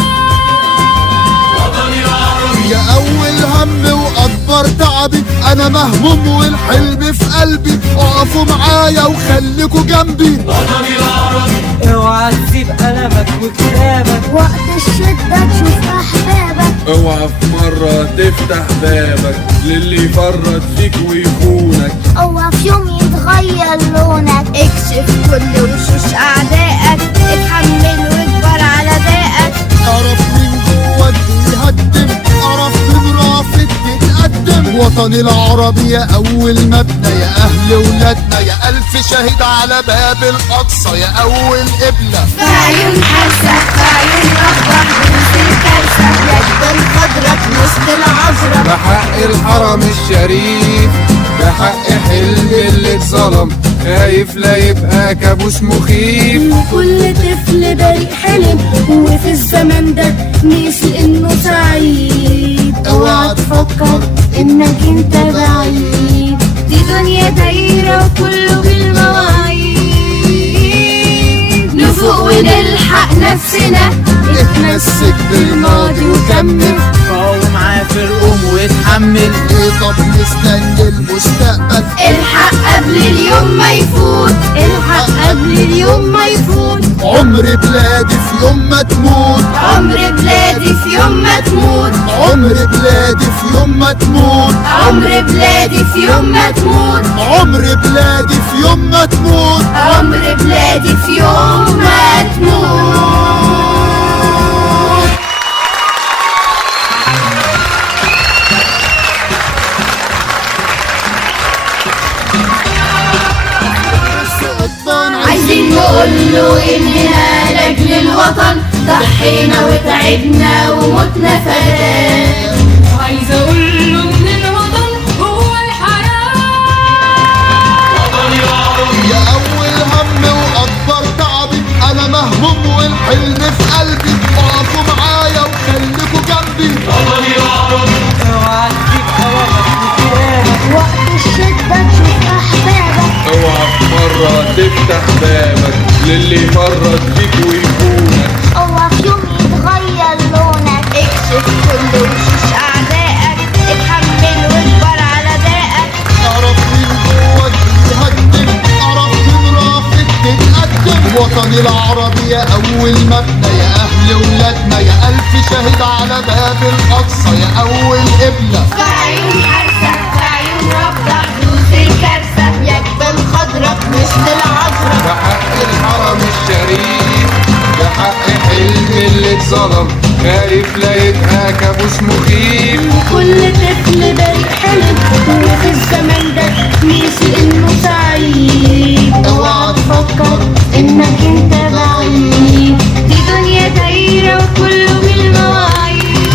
وطني العربي يا أول هم وأكبر تعبي، أنا مهموم والحلم في قلبي، اقفوا معايا وخليكوا جنبي. وطني العربي اوعى تسيب قلمك وكتابك، وقت الشدة تشوف أحبابك، اوعى في مرة تفتح بابك للي يفرط فيك ويخونك، اوعى في يوم يتغير لونك، اكشف كل وشوش أعدائك، اتحمل واكبر على دائك، اعرف مين جواك بيهدم، اعرف مين رافض تتقدم. وطني العربي يا أول مبنى، يا أهل ولادنا، يا ألف شهيد على باب الأقصى، يا أول قبلة في عيون حرسك، في عيون ربك بنزل كرسك، يد خضرك وسط العذرة، بحق الحرم الشريف، بحق حلم اللي اتظلم، خايف لا يبقى كابوس مخيف. كل طفل بريء حلم وفي الزمن ده نسي انه سعيد، اوعى تفكر انك انت بعيد، دي دنيا دايرة وكله بالمواعيد، نفوق ونلحق نفسنا، اتمسك بالماضي وكمل، قوم عافر قوم واتحمل، ايه طب نستنى المستقبل، الحق قبل اليوم ما يفوت، الحق قبل اليوم ما يفوت، عمر بلادي في يوم ما تموت، عمر بلادي في يوم ما تموت، عمر بلادي في يوم ما تموت، عمر بلادي في يوم ما تموت، عمر بلادي في يوم ما تموت، عمر بلادي في يوم ما تموت. عايزين نقوله إننا لأجل الوطن ضحينا وتعبنا ومتنا فداه. عايزة أقوله إن الوطن هو الحياة. وطني العربي يا أول هم وأكبر تعبي، أنا مهموم والحلم في قلبي، اقفوا معايا وخليكوا جنبي. وطني العربي اوعى تسيب قلمك وكتابك، وقت الشدة تشوف أحبابك، اوعى في مرة تفتح بابك للي يفرط فيك ويخونك، اوعى في يوم الوطن العربي يا أول مبنى، يا أهل ولادنا، يا ألف شاهد على باب الأقصى، يا أول قبلة. في عيون حارسة، في عيون رابطة، حدوث الكارثة، يا جبال خضرا مثل العذرا. ده حق الحرم الشريف، ده حق حلم اللي اتظلم، خايف لا يبقى كابوس مخيف. كل طفل بريء حلم وفي الزمن ده نسي انه سعيد. اوعى تفكر انك انت بعيد، دي دنيا دايرة وكله بالمواعيد.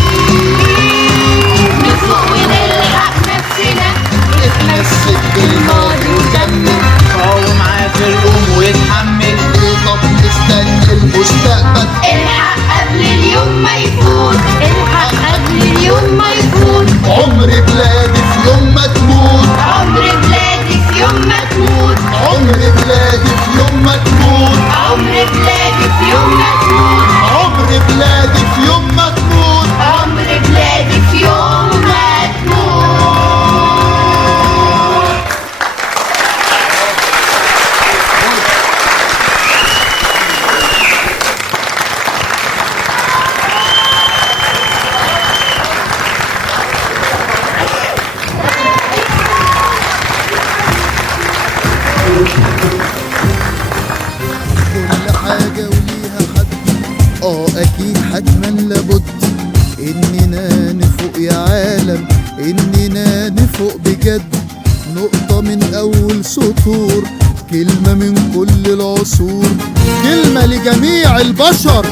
نفوق ونلحق نفسنا، نتمسك بالماضي ونكمل. قاوم عافر قوم ويتحمل، طب نستنى المستقبل. الحق قبل اليوم ما يفوت، الحق قبل اليوم ما يفوت. عمر بلادي في يوم ما تموت، عمر بلادي في يوم ما تموت، عمر بلادي في يوم ما تموت، عمر بلادي في يوم ما تموت، عمر بلادي في يوم ما تموت، عمر بلادي في يوم ما تموت. كل حاجة وليها حد، أكيد حتما لابد إننا نفوق يا عالم، إننا نفوق بجد. نقطة من أول سطور، كلمة من كل العصور، كلمة لجميع البشر.